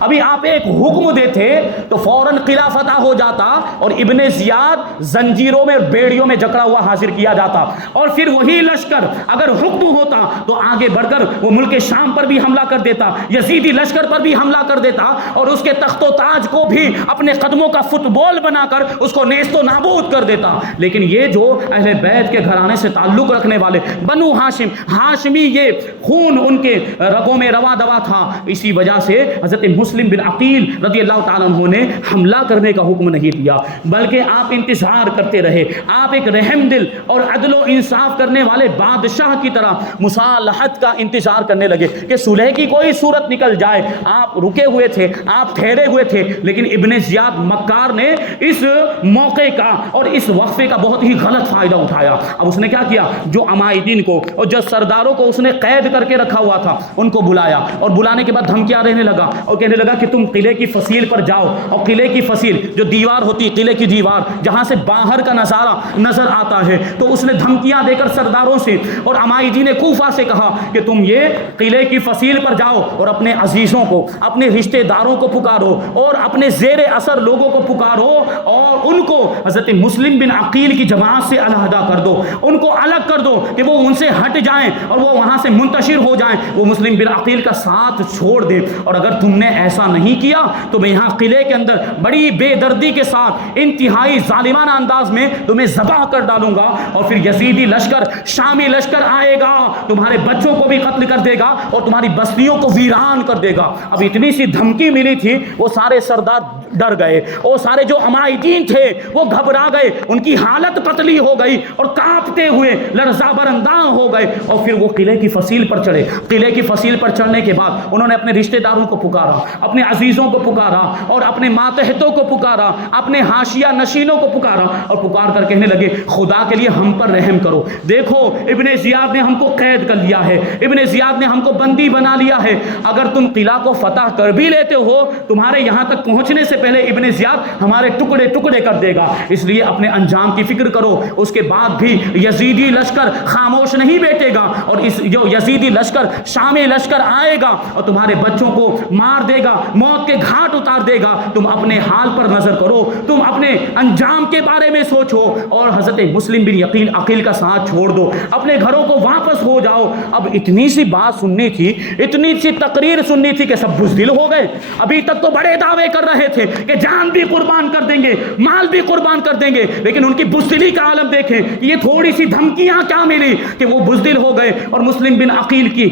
ابھی آپ ایک حکم دیتے تو فوراً قلعہ فتح ہو جاتا اور ابن زیاد زنجیروں میں بیڑیوں میں جکڑا ہوا حاضر کیا جاتا, اور پھر وہی لشکر اگر حکم ہوتا تو آگے بڑھ کر وہ ملک شام پر بھی حملہ کر دیتا, یزیدی لشکر پر بھی حملہ کر دیتا, اور اس کے تخت و تاج کو بھی اپنے قدموں کا فٹ بال بنا کر اس کو نیست و نابود کر دیتا. لیکن یہ جو اہل بیت کے گھرانے سے تعلق رکھنے والے بنو ہاشم, ہاشمی یہ خون ان کے رگوں میں روا دوا تھا, اسی وجہ سے حضرت مسلم بن عقیل رضی اللہ تعالیٰ عنہ نے حملہ کرنے کا حکم نہیں دیا, بلکہ آپ انتظار کرتے رہے. آپ ایک رحم دل اور عدل و انصاف کرنے والے بادشاہ کی طرح مصالحت کا انتظار کرنے لگے کہ صلح کی کوئی صورت نکل جائے. آپ رکے ہوئے تھے, آپ ٹھہرے ہوئے تھے, لیکن ابن زیاد مکار نے اس موقع کا اور اس وقفے کا بہت ہی غلط فائدہ اٹھایا. اب اس نے کیا کیا, جو عمائدین کو اور جو سرداروں کو اس نے قید کر کے رکھا ہوا تھا ان کو بلایا, اور بلانے کے بعد دھمکیاں دینے لگا اور کہنے لگا کہ تم قلعے کی فصیل پر جاؤ, اور قلعے کی فصیل جو دیوار ہوتی, قلعے کی دیوار جہاں سے باہر کا نظارہ نظر آتا ہے, تو اس نے دھمکیاں دے کر سرداروں سے اور عمائدین کوفہ سے کہا کہ تم یہ قلعے کی فصیل پر جاؤ اور اپنے عزیزوں کو, اپنے رشتہ داروں کو پکارو اور اپنے زیر اثر لوگوں کو پکارو, اور ان کو حضرت مسلم بن عقیل کی جماعت سے علیحدہ کر دو, ان کو الگ کر دو کہ وہ ان سے ہٹ جائیں اور وہ وہاں سے منتشر ہو جائیں, وہ مسلم بن عقیل کا ساتھ چھوڑ دیں. اور اگر تم نے ایسا نہیں کیا تو میں یہاں قلعے کے اندر بڑی بے دردی کے ساتھ انتہائی ظالمانہ انداز میں تمہیں ذبح کر ڈالوں گا, اور پھر یزیدی لشکر, شامی لشکر آئے گا, تمہارے بچوں کو بھی قتل کر دے گا اور تمہاری بستیوں کو ویران کر دے گا. اب اتنی سی دھمکی ملی تھی, وہ سارے سردار ڈر گئے, وہ سارے جو عمائدین تھے وہ گھبرا گئے, ان کی حالت پتلی ہو گئی اور کانپتے ہوئے لرزہ برنداں ہو گئے, اور پھر وہ قلعے کی فصیل پر چڑھے. قلعے کی فصیل پر چڑھنے کے بعد انہوں نے اپنے رشتہ داروں کو پکارا پکارا، اپنے عزیزوں کو پکارا اور اپنے ماتحتوں کو پکارا، اپنے حاشیہ نشینوں کو پکارا اور پکار کر کہنے لگے خدا کے لیے ہم پر رحم کرو۔ دیکھو ابن زیاد نے ہم کو قید کر لیا ہے، ابن زیاد نے ہم کو بندی بنا لیا ہے، اگر تم قلعہ کو فتح کر بھی لیتے ہو تمہارے یہاں تک پہنچنے سے پہلے ابن زیاد ہمارے ٹکڑے ٹکڑے کر دے گا، اس لیے اپنے انجام کی فکر کرو۔ اس کے بعد بھی یزیدی لشکر خاموش نہیں بیٹھے گا اور اس جو یزیدی لشکر شامی لشکر آئے گا اور تمہارے بچوں کو مار دے گا، موت کے گھاٹ اتار دے گا۔ تم اپنے حال پر نظر کرو، تم اپنے انجام کے بارے میں سوچو اور حضرت مسلم بن عقیل کا ساتھ چھوڑ دو، اپنے گھروں کو واپس ہو جاؤ۔ اب اتنی سی بات سننی تھی، اتنی سی تقریر سننی تھی کہ سب بزدل ہو گئے۔ ابھی تک تو بڑے دعوے کر رہے تھے کہ جان بھی قربان کر دیں گے، مال بھی قربان کر دیں گے، لیکن ان کی بزدلی کا عالم دیکھیں کہ یہ تھوڑی سی دھمکیاں کیا ملی کہ وہ بزدل ہو گئے اور مسلم بن عقیل کی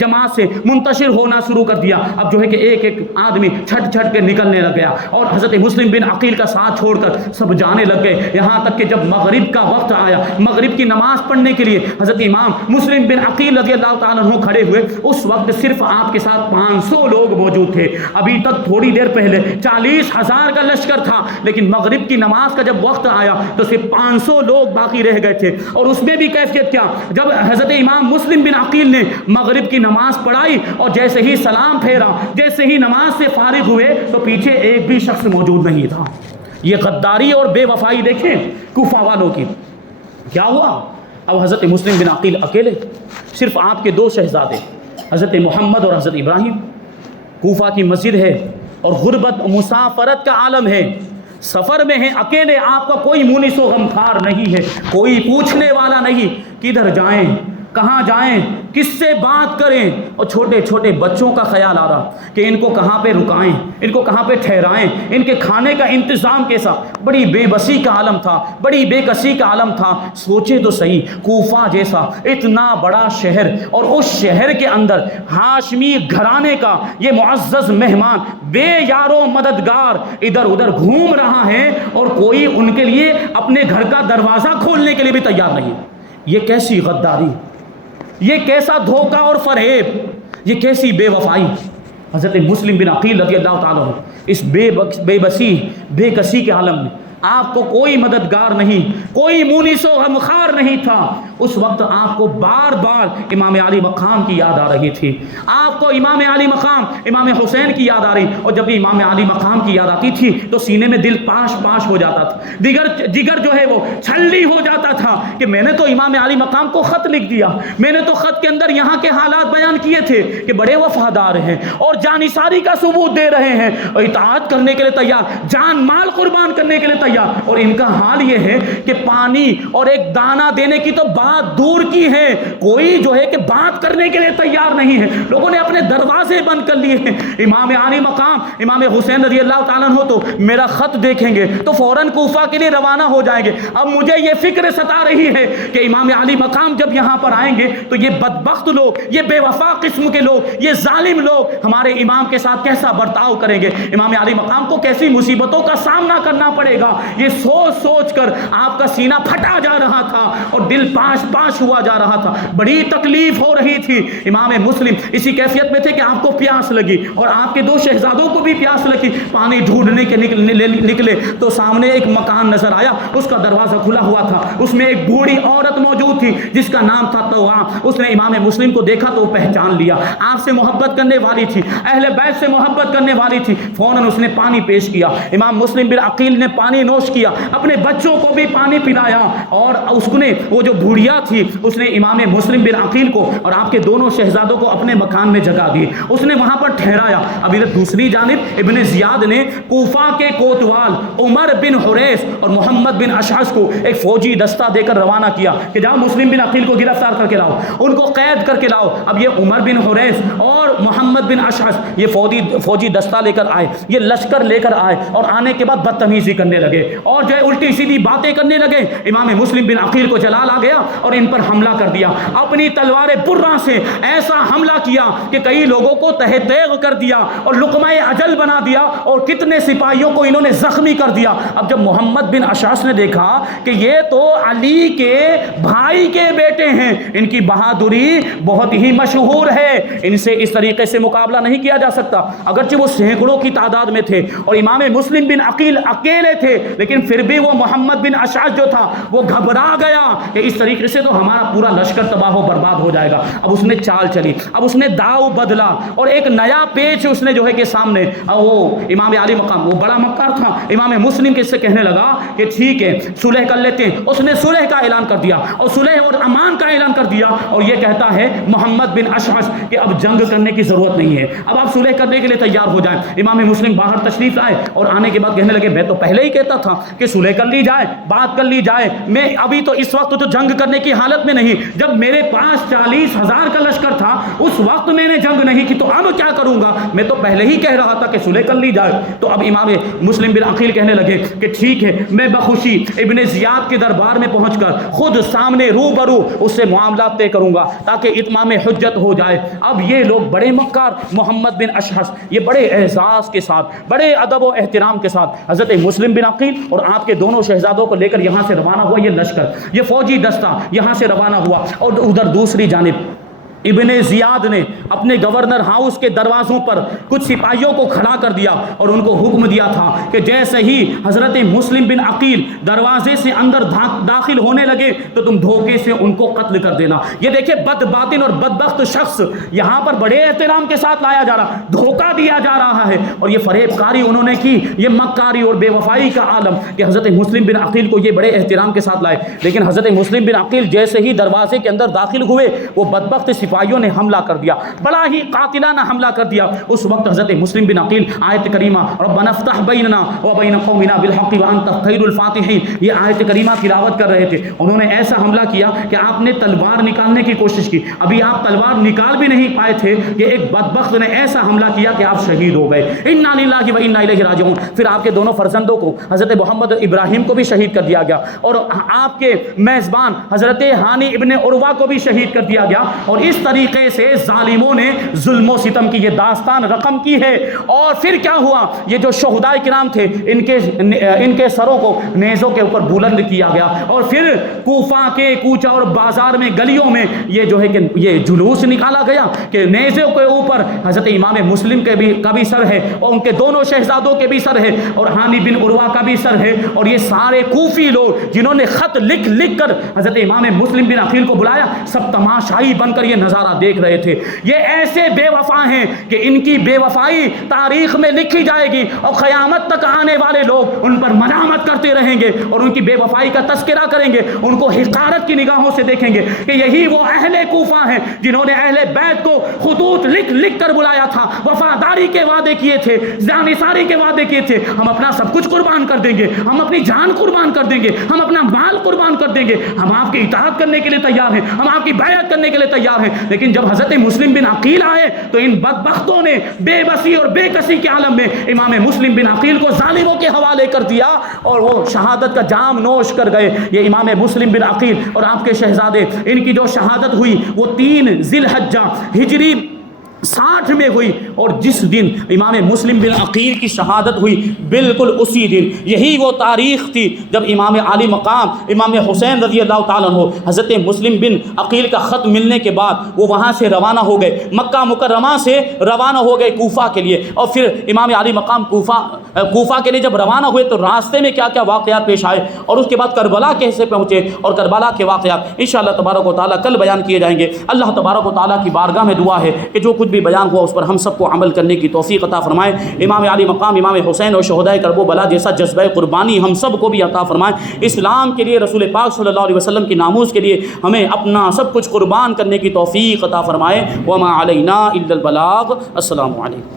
جماعت سے منتشر ہونا شروع کر دیا۔ اب جو ہے کہ ایک ایک آدمی چھٹ چھٹ کے نکلنے لگ گیا اور حضرت مسلم بن عقیل کا ساتھ چھوڑ کر سب جانے لگ گئے، یہاں تک کہ جب مغرب کا وقت آیا، مغرب کی نماز پڑھنے کے لیے حضرت امام مسلم بن عقیل رضی اللہ تعالیٰ عنہ کھڑے ہوئے، اس وقت صرف آپ کے ساتھ 500 لوگ موجود تھے۔ ابھی تک تھوڑی دیر پہلے 40,000 کا لشکر تھا، لیکن مغرب کی نماز کا جب وقت آیا تو صرف 500 لوگ باقی رہ گئے تھے۔ اور اس میں بھی کیفیت کیا، جب حضرت امام مسلم بن عقیل نے مغرب کی نماز پڑھائی اور جیسے ہی سلام پھیرا، جیسے ہی نماز سے فارغ ہوئے تو پیچھے ایک بھی شخص موجود نہیں تھا۔ یہ غداری اور بے وفائی دیکھیں کوفہ والوں کی۔ کیا ہوا؟ اب حضرت مسلم بن عقیل اکیلے، صرف آپ کے 2 شہزادے حضرت محمد اور حضرت ابراہیم، کوفہ کی مسجد ہے اور غربت مسافرت کا عالم ہے، سفر میں ہیں اکیلے، آپ کا کوئی مونس و غمخوار نہیں ہے، کوئی پوچھنے والا نہیں، کدھر جائیں، کہاں جائیں، کس سے بات کریں، اور چھوٹے چھوٹے بچوں کا خیال آ رہا کہ ان کو کہاں پہ رکائیں، ان کو کہاں پہ ٹھہرائیں، ان کے کھانے کا انتظام کیسا۔ بڑی بے بسی کا عالم تھا، بڑی بے کسی کا عالم تھا۔ سوچے تو صحیح، کوفہ جیسا اتنا بڑا شہر اور اس شہر کے اندر ہاشمی گھرانے کا یہ معزز مہمان بے یارو مددگار ادھر ادھر گھوم رہا ہے اور کوئی ان کے لیے اپنے گھر کا دروازہ کھولنے کے لیے بھی تیار نہیں۔ یہ کیسی غداری، یہ کیسا دھوکہ اور فریب، یہ کیسی بے وفائی۔ حضرت مسلم بن عقیل رضی اللہ تعالیٰ عنہ اس بے بسی بے کسی کے عالم میں، آپ کو کوئی مددگار نہیں، کوئی مونس و غمخوار نہیں تھا۔ اس وقت آپ کو بار بار امام علی مقام کی یاد آ رہی تھی، آپ کو امام علی مقام امام حسین کی یاد آ رہی، اور جب بھی امام علی مقام کی یاد آتی تھی تو سینے میں دل پاش پاش ہو جاتا تھا، جگر جو ہے وہ چھلنی ہو جاتا تھا کہ میں نے تو امام علی مقام کو خط لکھ دیا، میں نے تو خط کے اندر یہاں کے حالات بیان کیے تھے کہ بڑے وفادار ہیں اور جانثاری کا ثبوت دے رہے ہیں اور اطاعت کرنے کے لیے تیار، جان مال قربان کرنے کے لیے تیار، اور ان کا حال یہ ہے کہ پانی اور ایک دانہ دینے کی تو بات دور کی ہے، کوئی جو ہے کہ بات کرنے کے لیے تیار نہیں ہے۔ لوگوں نے اپنے دروازے بند کر لیے ہیں۔ امام علی مقام امام حسین رضی اللہ تعالیٰ عنہ تو میرا خط دیکھیں گے تو فوراً کوفہ کے لیے روانہ ہو جائیں گے۔ اب مجھے یہ فکر ستا رہی ہے کہ امام علی مقام جب یہاں پر آئیں گے تو یہ بدبخت لوگ، یہ بے وفا قسم کے لوگ، یہ ظالم لوگ ہمارے امام کے ساتھ کیسا برتاؤ کریں گے، امام علی مقام کو کیسی مصیبتوں کا سامنا کرنا پڑے گا۔ یہ سوچ سوچ کر آپ کا سینہ پھٹا جا رہا تھا اور دل پاش پاش ہوا جا رہا تھا، بڑی تکلیف ہو رہی تھی۔ امام مسلم اسی کیفیت میں تھے کہ آپ کو پیاس لگی اور آپ کے 2 شہزادوں کو بھی پیاس لگی، پانی ڈھونڈنے کے نکلے تو سامنے ایک مکان نظر آیا، اس کا دروازہ کھلا ہوا تھا، اس میں ایک بوڑھی عورت موجود تھی جس کا نام تھا توام۔ اس نے امام مسلم کو دیکھا تو وہ پہچان لیا، آپ سے محبت کرنے والی تھی، اہل بیت سے محبت کرنے والی تھی، فوراً اس نے پانی پیش کیا۔ امام مسلم بن عقیل نے پانی نوش کیا، اپنے بچوں کو بھی پانی پلایا، اور اس نے وہ جو بوڑھیا تھی اس نے امام مسلم بن عقیل کو اور آپ کے دونوں شہزادوں کو اپنے مکان میں جگہ دی، اس نے وہاں پر ٹھہرایا۔ اب ادھر دوسری جانب ابن زیاد نے کوفہ کے کوتوال عمر بن حریث اور محمد بن اشعث کو ایک فوجی دستہ دے کر روانہ کیا کہ جاؤ مسلم بن عقیل کو گرفتار کر کے لاؤ، ان کو قید کر کے لاؤ۔ اب یہ عمر بن حریث اور محمد بن اشعث یہ فوجی دستہ لے کر آئے، یہ لشکر لے کر آئے، اور آنے کے بعد بدتمیزی کرنے لگے اور جو ہے الٹی سیدھی باتیں کرنے لگے۔ امام مسلم بن عقیل کو جلال آ گیا اور ان پر حملہ کر دیا۔ اپنی تلوار برہ سے ایسا حملہ کیا کہ کئی لوگوں کو تہ تیغ کر دیا اور لقمہ اجل بنا دیا اور کتنے سپاہیوں کو انہوں نے زخمی کر دیا۔ اب جب محمد بن اشعث نے دیکھا کہ یہ تو علی کے بھائی کے بیٹے ہیں، ان کی بہادری بہت ہی مشہور ہے، ان سے اس طریقے سے مقابلہ نہیں کیا جا سکتا، اگرچہ وہ سینکڑوں کی تعداد میں تھے اور امام مسلم بن عقیل اکیلے تھے، لیکن پھر بھی وہ محمد بن اشعث جو تھا وہ گھبرا گیا کہ اس طریقے سے تو ہمارا پورا لشکر تباہ و برباد ہو جائے گا۔ اب اس نے چال چلی، اب اس نے داؤ بدلا اور ایک نیا پیچ اس نے جو ہے کہ سامنے وہ امام علی مقام، وہ بڑا مکار تھا، امام مسلم کے سے کہنے لگا کہ ٹھیک ہے صلح کر لیتے ہیں۔ اس نے صلح کا اعلان کر دیا اور صلح اور امان کا اعلان کر دیا، اور یہ کہتا ہے محمد بن اشعث کہ اب جنگ کرنے کی ضرورت نہیں ہے، اب آپ صلح کرنے کے لیے تیار ہو جائیں۔ امام مسلم باہر تشریف لائے اور آنے کے بعد کہنے لگے میں تو پہلے ہی کہتا تھا کہ صلح کر لی جائے، بات کر لی جائے، میں ابھی تو اس وقت تو جنگ کرنے کی حالت میں نہیں، جب میرے پاس 40,000 کا لشکر تھا اس وقت میں نے جنگ نہیں کی، تو اب کیا کروں گا، میں تو پہلے ہی کہہ رہا تھا کہ صلح کر لی جائے۔ تو اب امام مسلم بن عقیل کہنے لگے کہ ٹھیک ہے، میں بخوشی ابن زیاد کے دربار میں پہنچ کر خود سامنے روبرو اس سے معاملات طے کروں گا تاکہ اتمام حجت ہو جائے۔ اب یہ لوگ بڑے مکار، محمد بن اشعث یہ بڑے اعزاز کے ساتھ، بڑے ادب و احترام کے ساتھ حضرت مسلم بن عقیل اور آپ کے دونوں شہزادوں کو لے کر یہاں سے روانہ ہوا، یہ لشکر، یہ فوجی دستہ یہاں سے روانہ ہوا، اور ادھر دوسری جانب ابن زیاد نے اپنے گورنر ہاؤس کے دروازوں پر کچھ سپاہیوں کو کھڑا کر دیا اور ان کو حکم دیا تھا کہ جیسے ہی حضرت مسلم بن عقیل دروازے سے اندر داخل ہونے لگے تو تم دھوکے سے ان کو قتل کر دینا۔ یہ دیکھیں بد باطن اور بدبخت شخص یہاں پر بڑے احترام کے ساتھ لایا جا رہا، دھوکہ دیا جا رہا ہے، اور یہ فریب کاری انہوں نے کی، یہ مکاری اور بے وفائی کا عالم کہ حضرت مسلم بن عقیل کو یہ بڑے احترام کے ساتھ لائے، لیکن حضرت مسلم بن عقیل جیسے ہی دروازے کے اندر داخل ہوئے وہ بدبخت سپاہیوں نے حملہ کر دیا، بڑا ہی قاتلانہ حملہ کر دیا۔ اس وقت حضرت مسلم بن عقیل آیت کریمہ ربنا افتح بیننا وبین قومنا بالحق وانت خیر الفاتحین، یہ آیت کریمہ تلاوت کر رہے تھے۔ انہوں نے ایسا حملہ کیا کہ آپ نے تلوار نکالنے کی کوشش کی، ابھی آپ تلوار نکال بھی نہیں پائے تھے کہ ایک بدبخت نے ایسا حملہ کیا کہ آپ شہید ہو گئے۔ انا للہ و انا الیہ راجعون۔ پھر آپ کے دونوں فرزندوں کو حضرت محمد ابراہیم کو بھی شہید کر دیا گیا، اور آپ کے میزبان حضرت ہانی ابن عروہ کو بھی شہید کر دیا گیا، اور اس طریقے سے ظالموں نے ظلم و ستم کی یہ داستان رقم کی ہے۔ اور پھر کیا ہوا، یہ جو شہداء کرام تھے ان کے سروں کو نیزوں کے اوپر بلند کیا گیا، اور پھر کوفہ کے کوچہ اور بازار میں گلیوں میں یہ جو ہے کہ یہ جلوس نکالا گیا کہ نیزوں کے اوپر حضرت امام مسلم کا بھی سر ہے، اور ان کے دونوں شہزادوں کے بھی سر ہے، اور ہانی بن عروہ کا بھی سر ہے، اور یہ سارے کوفی لوگ جنہوں نے خط لکھ لکھ کر حضرت امام مسلم بن عقیل کو بلایا، سب تماشائی بن کر یہ نظارہ دیکھ رہے تھے۔ یہ ایسے بے وفا ہیں کہ ان کی بے وفائی تاریخ میں لکھی جائے گی، اور قیامت تک آنے والے لوگ ان پر ملامت کرتے رہیں گے اور ان کی بے وفائی کا تذکرہ کریں گے، ان کو حقارت کی نگاہوں سے دیکھیں گے کہ یہی وہ اہل کوفہ ہیں جنہوں نے اہل بیت کو خطوط لکھ لکھ کر بلایا تھا، وفاداری کے وعدے کیے تھے، جانثاری کے وعدے کیے تھے، ہم اپنا سب کچھ قربان کر دیں گے، ہم اپنی جان قربان کر دیں گے، ہم اپنا مال قربان کر دیں گے، ہم آپ کی اطاعت کرنے کے لیے تیار ہیں، ہم آپ کی بیعت کرنے کے لیے تیار ہیں۔ لیکن جب حضرت مسلم بن عقیل آئے تو ان بدبختوں نے بے بسی اور بے کسی کے عالم میں امام مسلم بن عقیل کو ظالموں کے حوالے کر دیا، اور وہ شہادت کا جام نوش کر گئے۔ یہ امام مسلم بن عقیل اور آپ کے شہزادے، ان کی جو شہادت ہوئی وہ 3 ذی الحجہ ہجری 60 میں ہوئی، اور جس دن امام مسلم بن عقیل کی شہادت ہوئی بالکل اسی دن، یہی وہ تاریخ تھی جب امام علی مقام امام حسین رضی اللہ تعالیٰ عنہ حضرت مسلم بن عقیل کا خط ملنے کے بعد وہ وہاں سے روانہ ہو گئے، مکہ مکرمہ سے روانہ ہو گئے کوفہ کے لیے، اور پھر امام علی مقام کوفہ کے لیے جب روانہ ہوئے تو راستے میں کیا کیا واقعات پیش آئے، اور اس کے بعد کربلا کیسے پہنچے، اور کربلا کے واقعات انشاءاللہ تبارک و تعالیٰ کل بیان کیے جائیں گے۔ اللہ تبارک و تعالیٰ کی بارگاہ میں دعا ہے کہ جو کچھ بھی بیان ہوا اس پر ہم سب کو عمل کرنے کی توفیق عطا فرمائے۔ امام علی مقام امام حسین اور شہداء کرب و بلا جیسا جذبہ قربانی ہم سب کو بھی عطا فرمائے۔ اسلام کے لیے، رسول پاک صلی اللہ علیہ وسلم کی ناموز کے لیے ہمیں اپنا سب کچھ قربان کرنے کی توفیق عطا فرمائے۔ وما علینا الا البلاغ۔ السلام علیکم۔